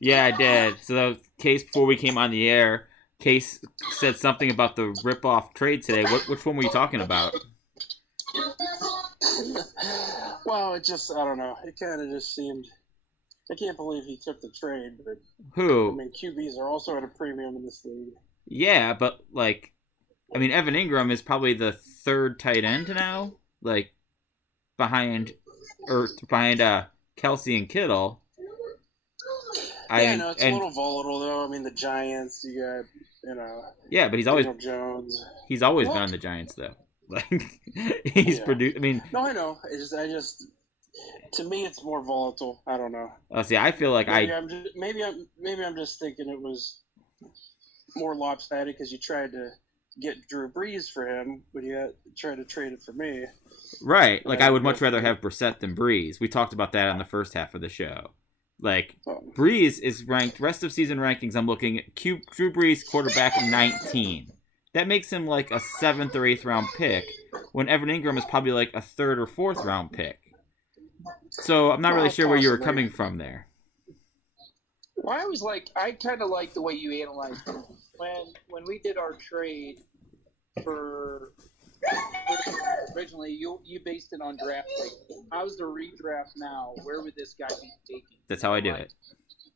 Yeah, I did. So Case, before we came on the air, Case said something about the rip-off trade today. Which one were you talking about? Well, I don't know. It kind of just seemed. I can't believe he took the trade, but who? I mean, QBs are also at a premium in this league. Yeah, but Evan Ingram is probably the third tight end now, behind Kelsey and Kittle. Yeah, no, it's a little volatile though. I mean, the Giants, you got, Yeah, but he's always Jones. He's always been on the Giants though. He's produced. I mean, no, I know. I just. To me, it's more volatile. I don't know. See, I feel like maybe I'm just thinking it was more lopsided because you tried to get Drew Brees for him, but you tried to trade it for me. Right. I would much rather have Brissett than Brees. We talked about that on the first half of the show. Brees is ranked rest of season rankings. I'm looking at Drew Brees quarterback 19. That makes him like a 7th or 8th round pick, when Evan Ingram is probably like a 3rd or 4th round pick. So I'm not really sure where you were coming from there. Well, I kind of like the way you analyzed it. When we did our trade for originally, you based it on draft pick. How's the redraft now? Where would this guy be taken? That's how I do it.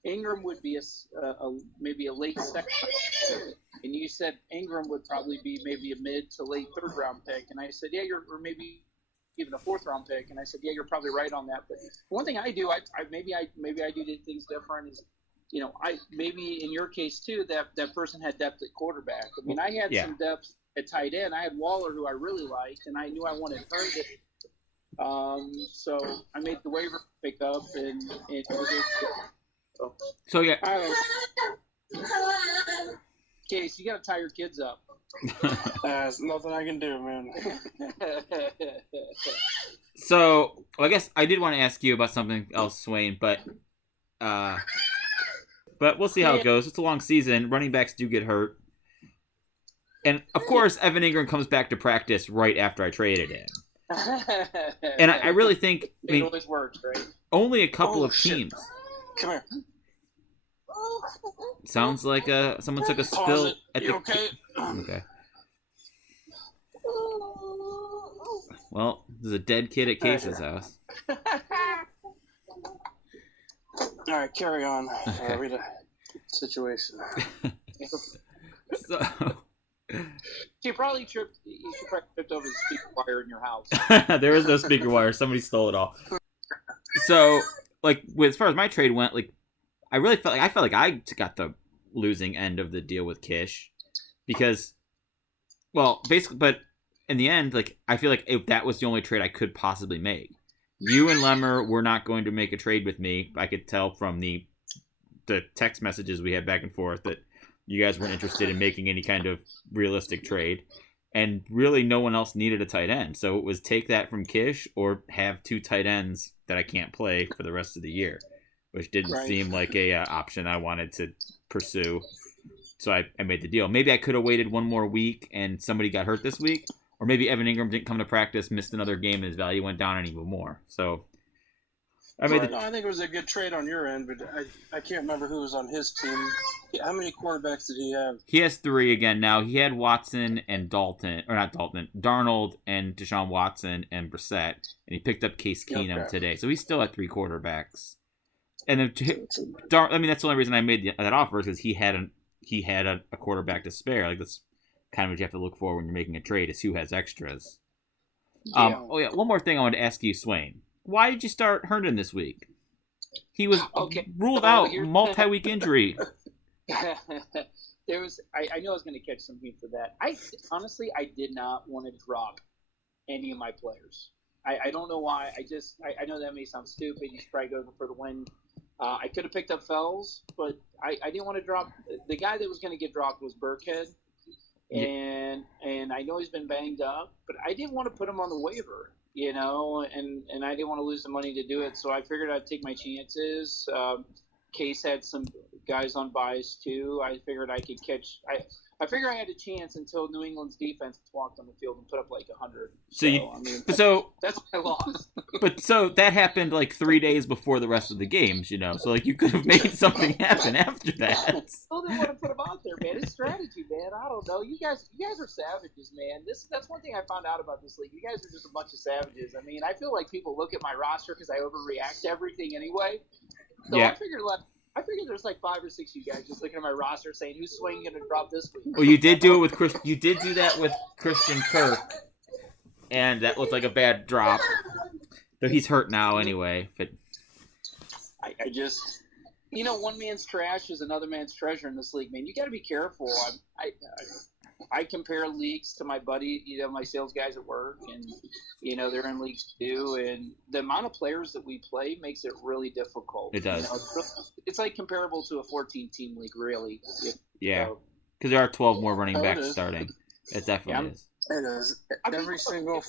Ingram would be maybe a late second, and you said Ingram would probably be maybe a mid to late 3rd round pick, and I said, yeah, or maybe even a 4th round pick, and I said, yeah, you're probably right on that. But one thing I do, maybe I do things different is, I maybe in your case too, that person had depth at quarterback. I mean, I had some depth at tight end. I had Waller, who I really liked, and I knew I wanted Herndon. So I made the waiver pickup, and it was so yeah. Case, you got to tie your kids up. There's nothing I can do, man. So, I guess I did want to ask you about something else, Swain, but we'll see how it goes. It's a long season. Running backs do get hurt. And, of course, Evan Ingram comes back to practice right after I traded him. And I really think... It always works, right? Only a couple of teams. Come here. Sounds like someone took a spill at the... Okay? Okay. Well, there's a dead kid at Case's house. All right, carry on. Read a situation. So... You probably tripped over the speaker wire in your house. There is no speaker wire. Somebody stole it all. So, as far as my trade went, I felt like I got the losing end of the deal with Kish, because, well, basically, but in the end, I feel like if that was the only trade I could possibly make, You and Lemmer were not going to make a trade with me. I could tell from the text messages we had back and forth that you guys weren't interested in making any kind of realistic trade. And really no one else needed a tight end. So it was take that from Kish or have 2 tight ends that I can't play for the rest of the year, which didn't seem like a option I wanted to pursue. So I made the deal. Maybe I could have waited one more week and somebody got hurt this week, or maybe Evan Ingram didn't come to practice, missed another game, and his value went down even more. So I made I think it was a good trade on your end, but I can't remember who was on his team. How many quarterbacks did he have? He has 3 again now. He had Watson and Darnold and Deshaun Watson and Brissett, and he picked up Case Keenum today. So he's still at 3 quarterbacks. And then, that's the only reason I made that offer is because he had a quarterback to spare. Like, that's kind of what you have to look for when you're making a trade, is who has extras. Yeah. One more thing I wanted to ask you, Swain. Why did you start Herndon this week? He was ruled out, multi-week injury. I knew I was going to catch some heat for that. Honestly, I did not want to drop any of my players. I don't know why. I know that may sound stupid. You should probably go for the win. I could have picked up Fells, but I didn't want to drop. The guy that was going to get dropped was Burkhead, and I know he's been banged up, but I didn't want to put him on the waiver, and I didn't want to lose the money to do it, so I figured I'd take my chances. Case had some guys on buys too. I figured I could catch. I figured I had a chance until New England's defense walked on the field and put up like 100. So that's my loss. But so that happened like 3 days before the rest of the games, So like you could have made something happen after that. I still didn't want to put him out there, man. It's strategy, man. I don't know. You guys are savages, man. That's one thing I found out about this league. You guys are just a bunch of savages. I mean, I feel like people look at my roster because I overreact to everything anyway. So I figured there's like 5 or 6 of you guys just looking at my roster saying, "Who's Swain going to drop this week?" Well, you did do it with Chris. You did do that with Christian Kirk, and that looked like a bad drop. Though he's hurt now anyway. But I just, one man's trash is another man's treasure in this league, man. You got to be careful. I compare leagues to my buddy, my sales guys at work, and they're in leagues too. And the amount of players that we play makes it really difficult. It does. It's like comparable to a 14-team league, really. Yeah, because there are 12 more running backs starting. It definitely is. It is. Every single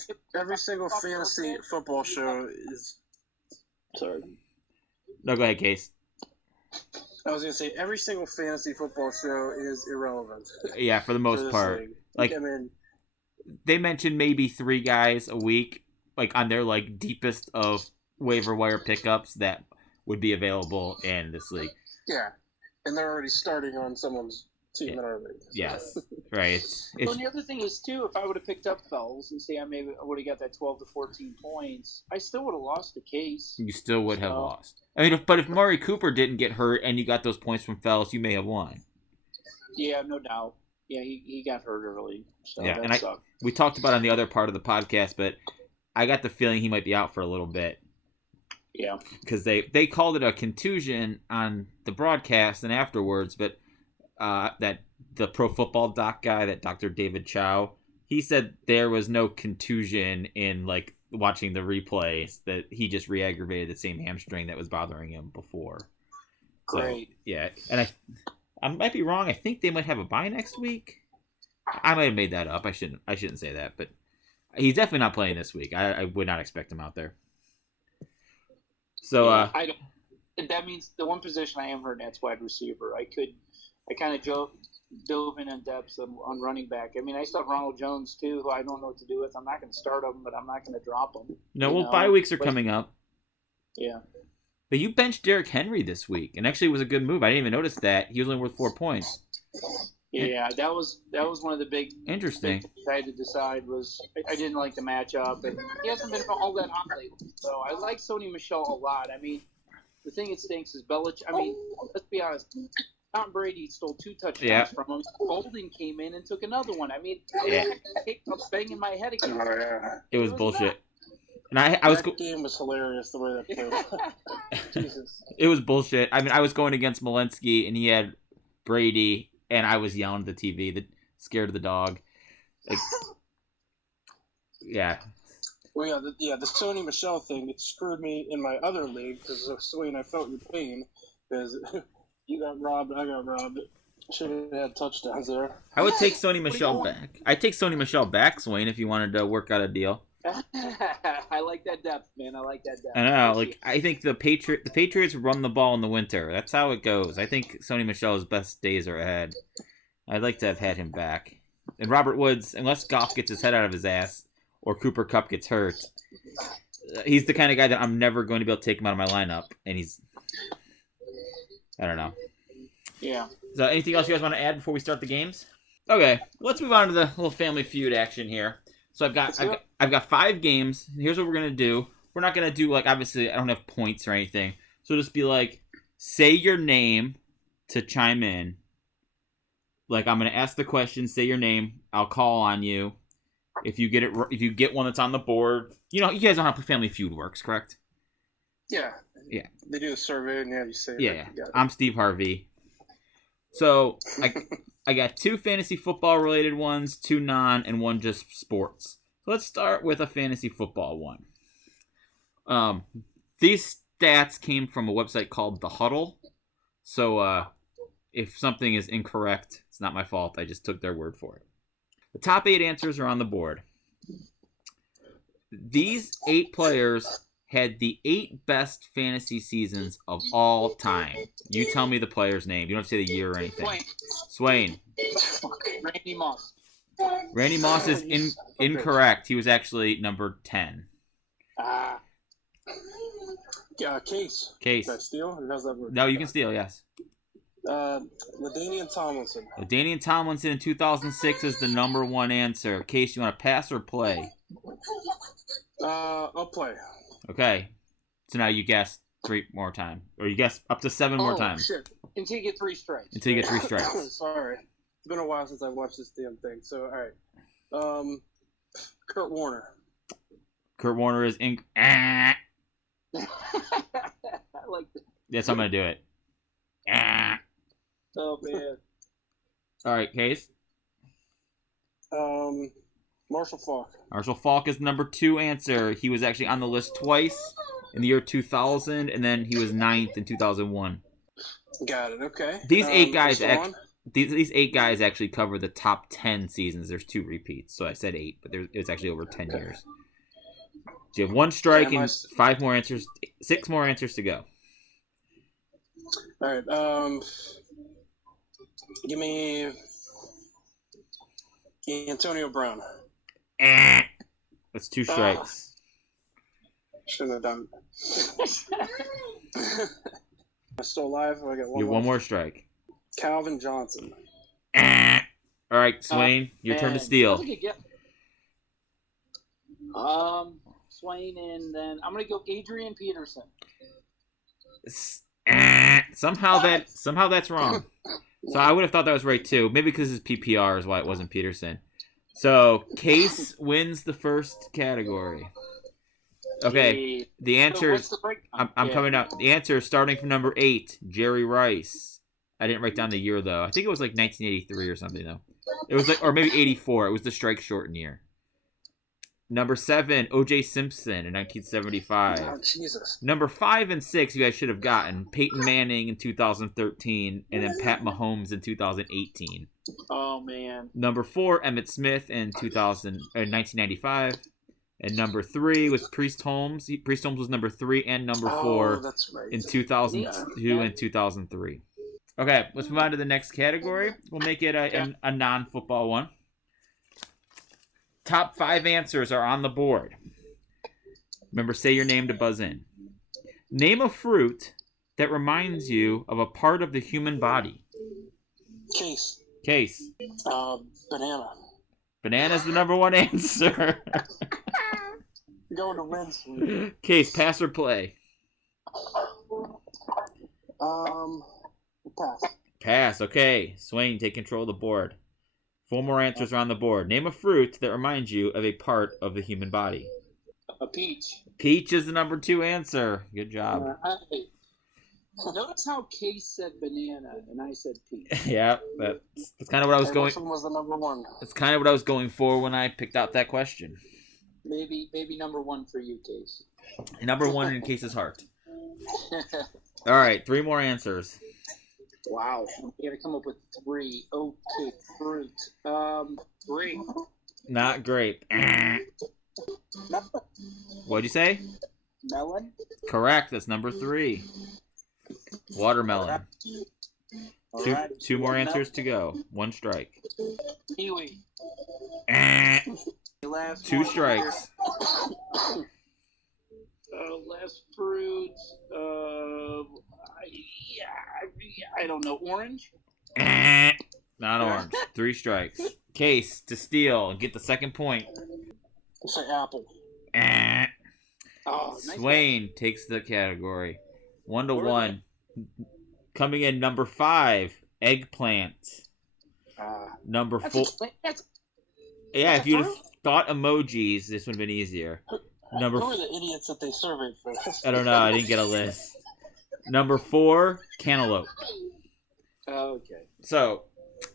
fantasy football show is. Sorry. No, go ahead, Case. I was gonna say every single fantasy football show is irrelevant. Yeah, for the most part. League. Like, they mentioned maybe 3 guys a week, like on their like deepest of waiver wire pickups that would be available in this league. Yeah, and they're already starting on someone's team in our league. So. Yes, right. Well, and the other thing is too, if I would have picked up Fells and say I would have got that 12 to 14 points, I still would have lost the case. You still would have lost. I mean, but if Murray Cooper didn't get hurt and you got those points from Fells, you may have won. Yeah, no doubt. Yeah, he got hurt early. So yeah, and we talked about it on the other part of the podcast, but I got the feeling he might be out for a little bit. Yeah. Because they called it a contusion on the broadcast and afterwards, but that the Pro Football Doc guy, that Dr. David Chow, he said there was no contusion in like watching the replays, that he just re-aggravated the same hamstring that was bothering him before. Great. So, yeah, and I might be wrong. I think they might have a bye next week. I might have made that up. I shouldn't say that, but he's definitely not playing this week. I would not expect him out there. So I don't. That means the one position I am hurt, that's wide receiver. I kind of dove in depth on running back. I mean, I still have Ronald Jones too, who I don't know what to do with. I'm not going to start him, but I'm not going to drop him. No, bye weeks are coming up. Yeah. But you benched Derrick Henry this week, and actually it was a good move. I didn't even notice that. He was only worth 4 points. Yeah, that was one of the big interesting things I had to decide was I didn't like the matchup, and he hasn't been all that hot lately. So I like Sony Michel a lot. I mean, the thing that stinks is Belichick. I mean, let's be honest. Tom Brady stole 2 touchdowns from him. Golden came in and took another one. I mean, I was banging my head again. It was bullshit. And that game was hilarious the way that played. Jesus. It was bullshit. I mean, I was going against Malinsky, and he had Brady, and I was yelling at the TV, scared of the dog. Like, yeah. Well, the Sony Michelle thing, it screwed me in my other league because of Swain. I felt your pain because you got robbed, I got robbed. Should have had touchdowns there. I would take Sony Michelle back. I'd take Sony Michelle back, Swain, if you wanted to work out a deal. I like that depth, man. I like that depth. I know. Like, I think the Patriots run the ball in the winter. That's how it goes. I think Sony Michelle's best days are ahead. I'd like to have had him back. And Robert Woods, unless Goff gets his head out of his ass or Cooper Kupp gets hurt, he's the kind of guy that I'm never going to be able to take him out of my lineup. And he's, I don't know. Yeah. So anything else you guys want to add before we start the games? Okay, let's move on to the little Family Feud action here. So I've got 5 games. Here's what we're gonna do. We're not gonna do, like, obviously I don't have points or anything. So just be like, say your name to chime in. Like, I'm gonna ask the question, say your name. I'll call on you. If you get one that's on the board, you guys know how Family Feud works, correct? Yeah. Yeah. They do a survey and you say. Yeah. I'm Steve Harvey. So I got 2 fantasy football related ones, 2 non, and 1 just sports. So let's start with a fantasy football one. These stats came from a website called The Huddle. So if something is incorrect, it's not my fault. I just took their word for it. The top 8 answers are on the board. These 8 players had the 8 best fantasy seasons of all time. You tell me the player's name. You don't have to say the year or anything. Swain. Randy Moss. Randy Moss is incorrect. He was actually number 10. Case. Case. Can I steal? Or how's that work? No, you can steal, yes. LaDainian Tomlinson. LaDainian Tomlinson in 2006 is the number 1 answer. Case, you want to pass or play? I'll play. Okay. So now you guess 3 more times. Or you guess up to 7 more times. Shit. Until you get 3 strikes. Until you get 3 strikes. Sorry. It's been a while since I watched this damn thing. So, all right. Kurt Warner. Kurt Warner is in. I like that. Yes, I'm going to do it. Oh, man. All right, Case. Marshall Faulk. Marshall Faulk is the number 2 answer. He was actually on the list twice in the year 2000, and then he was 9th in 2001. Got it. Okay. These 8 guys these 8 guys actually cover the top 10 seasons. There's 2 repeats, so I said 8, but it's actually over 10 years. So you have 1 strike and 5 more answers, 6 more answers to go. All right. Give me Antonio Brown. That's 2 strikes. Shouldn't have done. I'm still alive. I got You have 1 more strike. Calvin Johnson. All right, Swain, your turn to steal. Swain, and then I'm gonna go Adrian Peterson. Somehow that's wrong. So I would have thought that was right too. Maybe because his PPR is why it wasn't Peterson. So Case wins the first category. Okay, the answers. I'm coming up. The answer is starting from number 8, Jerry Rice. I didn't write down the year though. I think it was like 1983 or something though. It was like, or maybe 84. It was the strike shortened year. Number 7, O.J. Simpson in 1975. Oh, Jesus. Number 5 and 6, you guys should have gotten Peyton Manning in 2013, and then Pat Mahomes in 2018. Oh man. Number 4, Emmitt Smith in 1995, and number 3 was Priest Holmes. Priest Holmes was number 3 and number 4 that's right. in 2002 and 2003. Okay, let's move on to the next category. We'll make it a non-football one. Top 5 answers are on the board. Remember, say your name to buzz in. Name a fruit that reminds you of a part of the human body. Case. Banana. Banana's the number 1 answer. Going to win, sweet. Case, pass or play? Pass. Pass, okay. Swain, take control of the board. 4 more answers are on the board. Name a fruit that reminds you of a part of the human body. A peach. Peach is the number 2 answer. Good job. Notice how Case said banana and I said peach. Yeah, that's kind of what I was going. Which one was the number 1? That's kind of what I was going for when I picked out that question. Maybe number one for you, Case. Number one in Case's heart. All right, 3 more answers. Wow, you gotta come up with 3. Okay, fruit. Grape. Not grape. What'd you say? Melon. Correct. That's number 3. Watermelon. All Two, right. two more answers to go. 1 strike. Kiwi. Last 2 one. strikes. Last fruit. I don't know. Orange. Not orange. 3 strikes. Case to steal and get the second point. Let's say apple. Oh, nice. Swain takes the category. 1-1. Where Coming in number 5, eggplant. Number 4. Yeah, if you'd have thought emojis, this would have been easier. Who are the idiots that they surveyed for this? I don't know. I didn't get a list. Number 4, cantaloupe. Okay. So,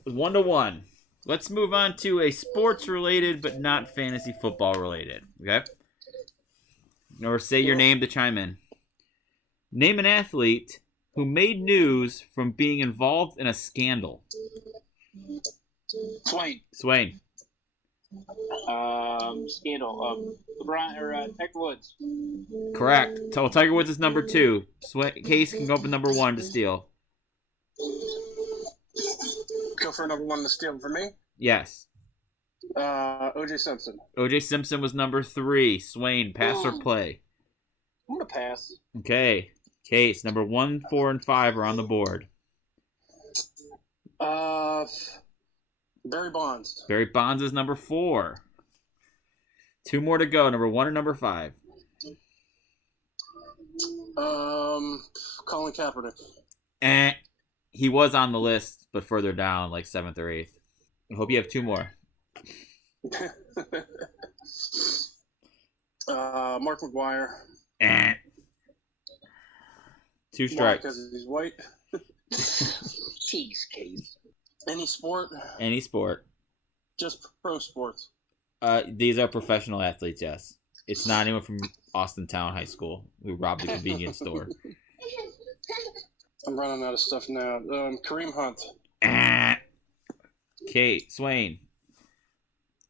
1-1. Let's move on to a sports-related but not fantasy football-related. Okay? Or say your name to chime in. Name an athlete who made news from being involved in a scandal. Swain. Swain. Scandal. LeBron or Tiger Woods. Correct. So Tiger Woods is number 2. Case can go up with number 1 to steal. Go for number 1 to steal for me. Yes. O.J. Simpson. O.J. Simpson was number 3. Swain, pass or play? I'm gonna pass. Okay. Case, number 1, 4, and 5 are on the board. Barry Bonds. Barry Bonds is number 4. 2 more to go. Number 1 and number 5. Colin Kaepernick. He was on the list, but further down, like 7th or 8th. I hope you have 2 more. Mark McGuire. 2 Why? strikes. Because he's white. Jeez, Case. Any sport. Any sport. Just pro sports. These are professional athletes, yes. It's not anyone from Austin Town High School who robbed a convenience store. I'm running out of stuff now. Kareem Hunt. Kate, Swain.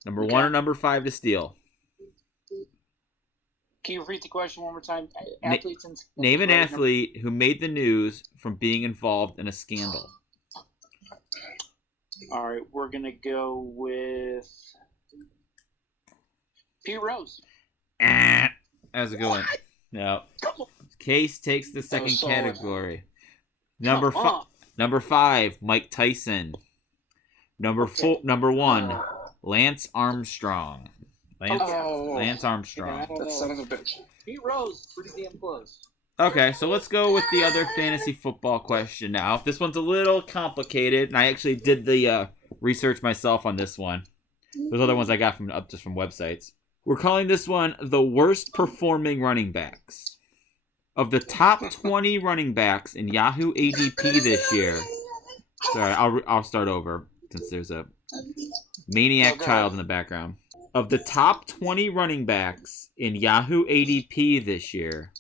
Number 1 or number 5 to steal. Can you repeat the question one more time? Athletes and Name an athlete who made the news from being involved in a scandal. All right, we're gonna go with Pete Rose. How's it going? No. Case takes the second category. Number 5, Mike Tyson. Number 1, Lance Armstrong. Lance Armstrong. That son of a bitch. Pete Rose, pretty damn close. Okay, so let's go with the other fantasy football question now. This one's a little complicated, and I actually did the research myself on this one. Those other ones I got from websites. We're calling this one the worst performing running backs. Of the top 20 running backs in Yahoo ADP this year. Sorry, I'll start over since there's a maniac child in the background. Of the top 20 running backs in Yahoo ADP this year,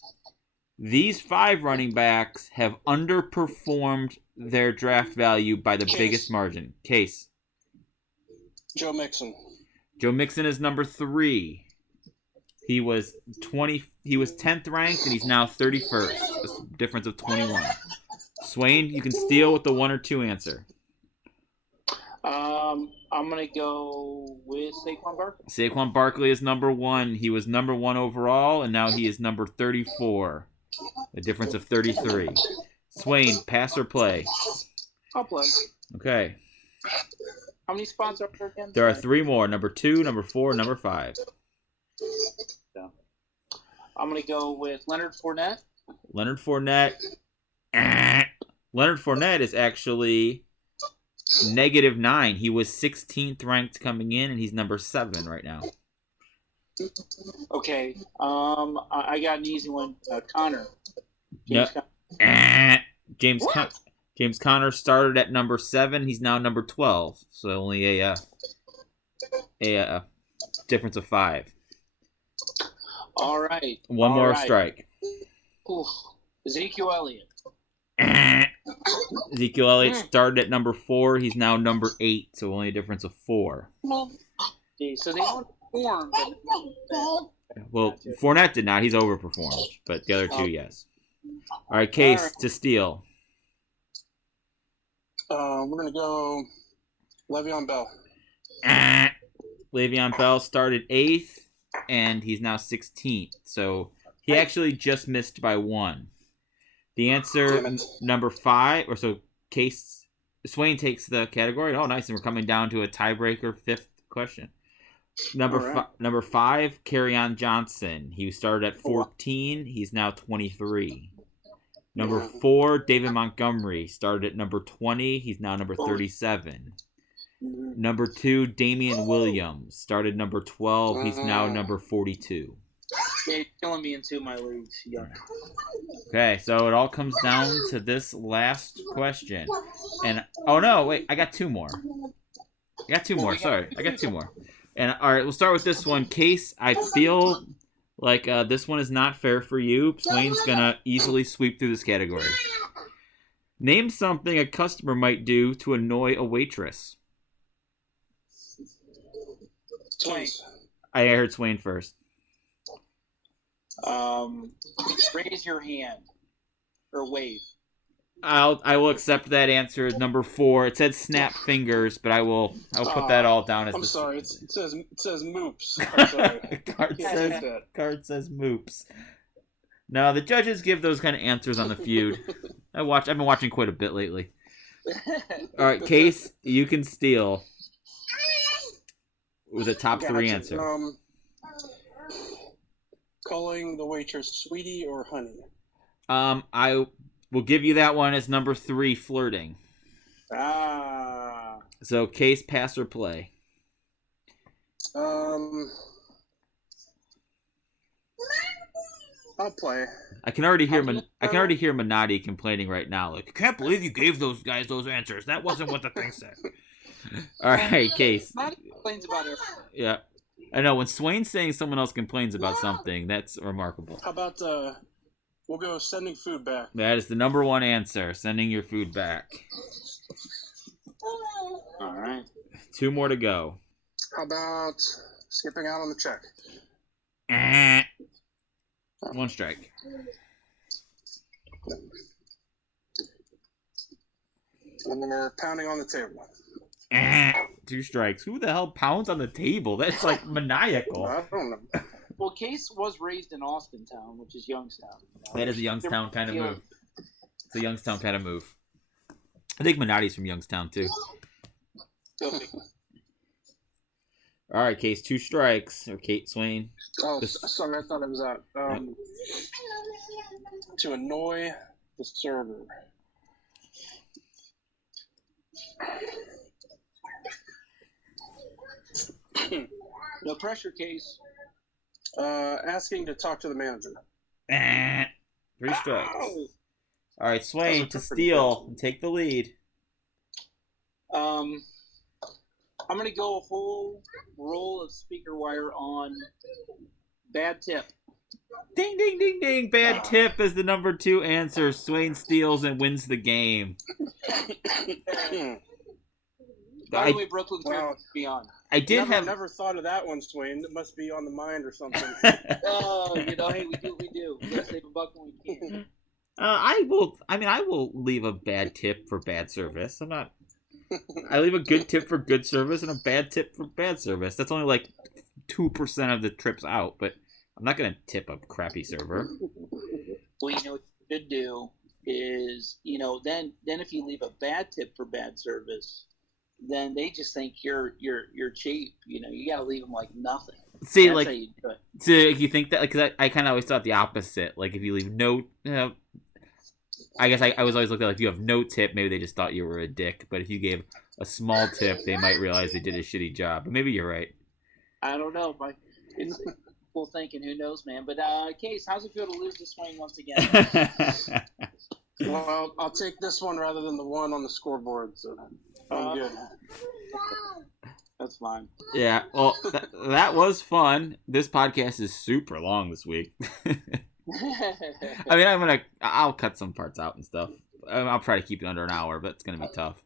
these 5 running backs have underperformed their draft value by the biggest margin. Case. Joe Mixon. Joe Mixon is number 3. He was 10th ranked and he's now 31st. A difference of 21. Swain, you can steal with the 1 or 2 answer. I'm gonna go with Saquon Barkley. Saquon Barkley is number 1. He was number 1 overall, and now he is number 34. A difference of 33. Swain, pass or play? I'll play. Okay. How many spots are there again? There are 3 more. Number 2, number 4, number 5. So, I'm gonna go with Leonard Fournette. Leonard Fournette. Leonard Fournette is actually -9. He was 16th ranked coming in, and he's number 7 right now. Okay. I got an easy one. Connor. James Conner started at number 7. He's now number 12. So only a difference of 5. All right. One All more right. strike. Oof. Ezekiel Elliott. Ezekiel Elliott started at number 4. He's now number 8, so only a difference of 4. Okay, so they don't perform, but Well, Gotcha. Fournette did not. He's overperformed, but the other 2, yes. All right, Case, All right. to steal. We're gonna go Le'Veon Bell. Le'Veon Bell started 8th, and he's now 16th. So he actually just missed by 1. The answer, Damn it. number 5, or so Case, Swain takes the category. Oh, nice, and we're coming down to a tiebreaker 5th question. Number All right. number 5, Kerryon Johnson. He started at 14. He's now 23. Number 4, David Montgomery. Started at number 20. He's now number 37. Number 2, Damian Williams. Started number 12. He's now number 42. they're killing me in 2 of my leagues. Yeah. Okay, so it all comes down to this last question. And, oh no, wait, I got 2 more. I got 2 more, sorry. I got 2 more. And, all right, we'll start with this one. Case, I feel like this one is not fair for you. Swain's going to easily sweep through this category. Name something a customer might do to annoy a waitress. Swain. I heard Swain first. Raise your hand or wave. I will accept that answer as number 4. It said snap fingers, but I'll put that all down as I'm the sorry. It says moops. I'm sorry. Card says moops. No, the judges give those kind of answers on the feud. I've been watching quite a bit lately. All right, Case, you can steal with a top 3 answer. Calling the waitress sweetie or honey. I will give you that one as number 3, flirting. Ah. So, Case, pass or play? I'll play. I can already hear Minotti complaining right now. Like, I can't believe you gave those guys those answers. That wasn't what the thing said. All right, Case. Not complains about it. Yeah, I know. When Swain's saying someone else complains about something, that's remarkable. How about we'll go sending food back. That is the number 1 answer. Sending your food back. All right. 2 more to go. How about skipping out on the check? 1 strike. And then we're pounding on the table. 2 strikes. Who the hell pounds on the table? That's like maniacal. I don't know. Well, Case was raised in Austintown, which is Youngstown. That is a Youngstown kind of move. It's a Youngstown kind of move. I think Minotti's from Youngstown too. All right, Case, 2 strikes. Or Kate Swain. Oh, sorry, I thought it was out. To annoy the server. No pressure, Case. Asking to talk to the manager. 3 strikes. Ow. All right, Swain, to Those are pretty steal and take the lead. I'm gonna go a whole roll of speaker wire on bad tip. Ding, ding, ding, ding. Bad tip is the number 2 answer. Swain steals and wins the game. By the way, Brooklyn Wow. beyond. I did have. Never thought of that one, Swain. It must be on the mind or something. Oh, hey, we do what we do. We gotta save a buck when we can. I will leave a bad tip for bad service. I leave a good tip for good service and a bad tip for bad service. That's only like 2% of the trips out, but I'm not gonna tip a crappy server. Well, what you should do is, then if you leave a bad tip for bad service, then they just think you're cheap. You gotta leave them like nothing. See, That's like, how you do it. so you think that? Because I kind of always thought the opposite. Like, if you leave no, I guess I was always looking at, like, if you have no tip, maybe they just thought you were a dick. But if you gave a small tip, they might realize they did a shitty job. But maybe you're right. I don't know. It's full thinking. Who knows, man? But Case, how's it feel to lose this swing once again? Well, I'll take this one rather than the one on the scoreboard. So I'm good. That's fine. Yeah, well, that was fun. This podcast is super long this week. I mean, I'll cut some parts out and stuff. I'll try to keep it under an hour, but it's gonna be tough.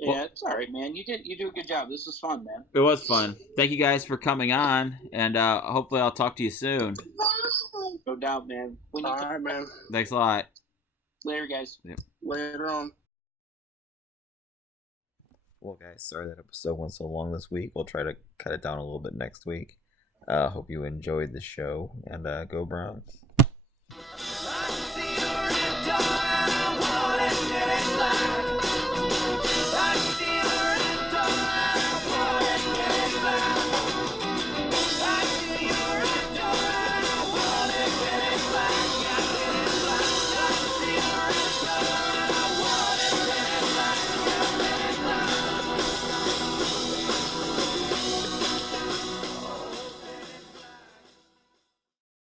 Yeah, well, it's all right, man. You do a good job. This was fun, man. It was fun. Thank you guys for coming on, and hopefully I'll talk to you soon. No doubt, man. All right, man. Thanks a lot. Later, guys. Yep. Later on. Well, guys, sorry that episode went so long this week. We'll try to cut it down a little bit next week. Hope you enjoyed the show, and go Browns.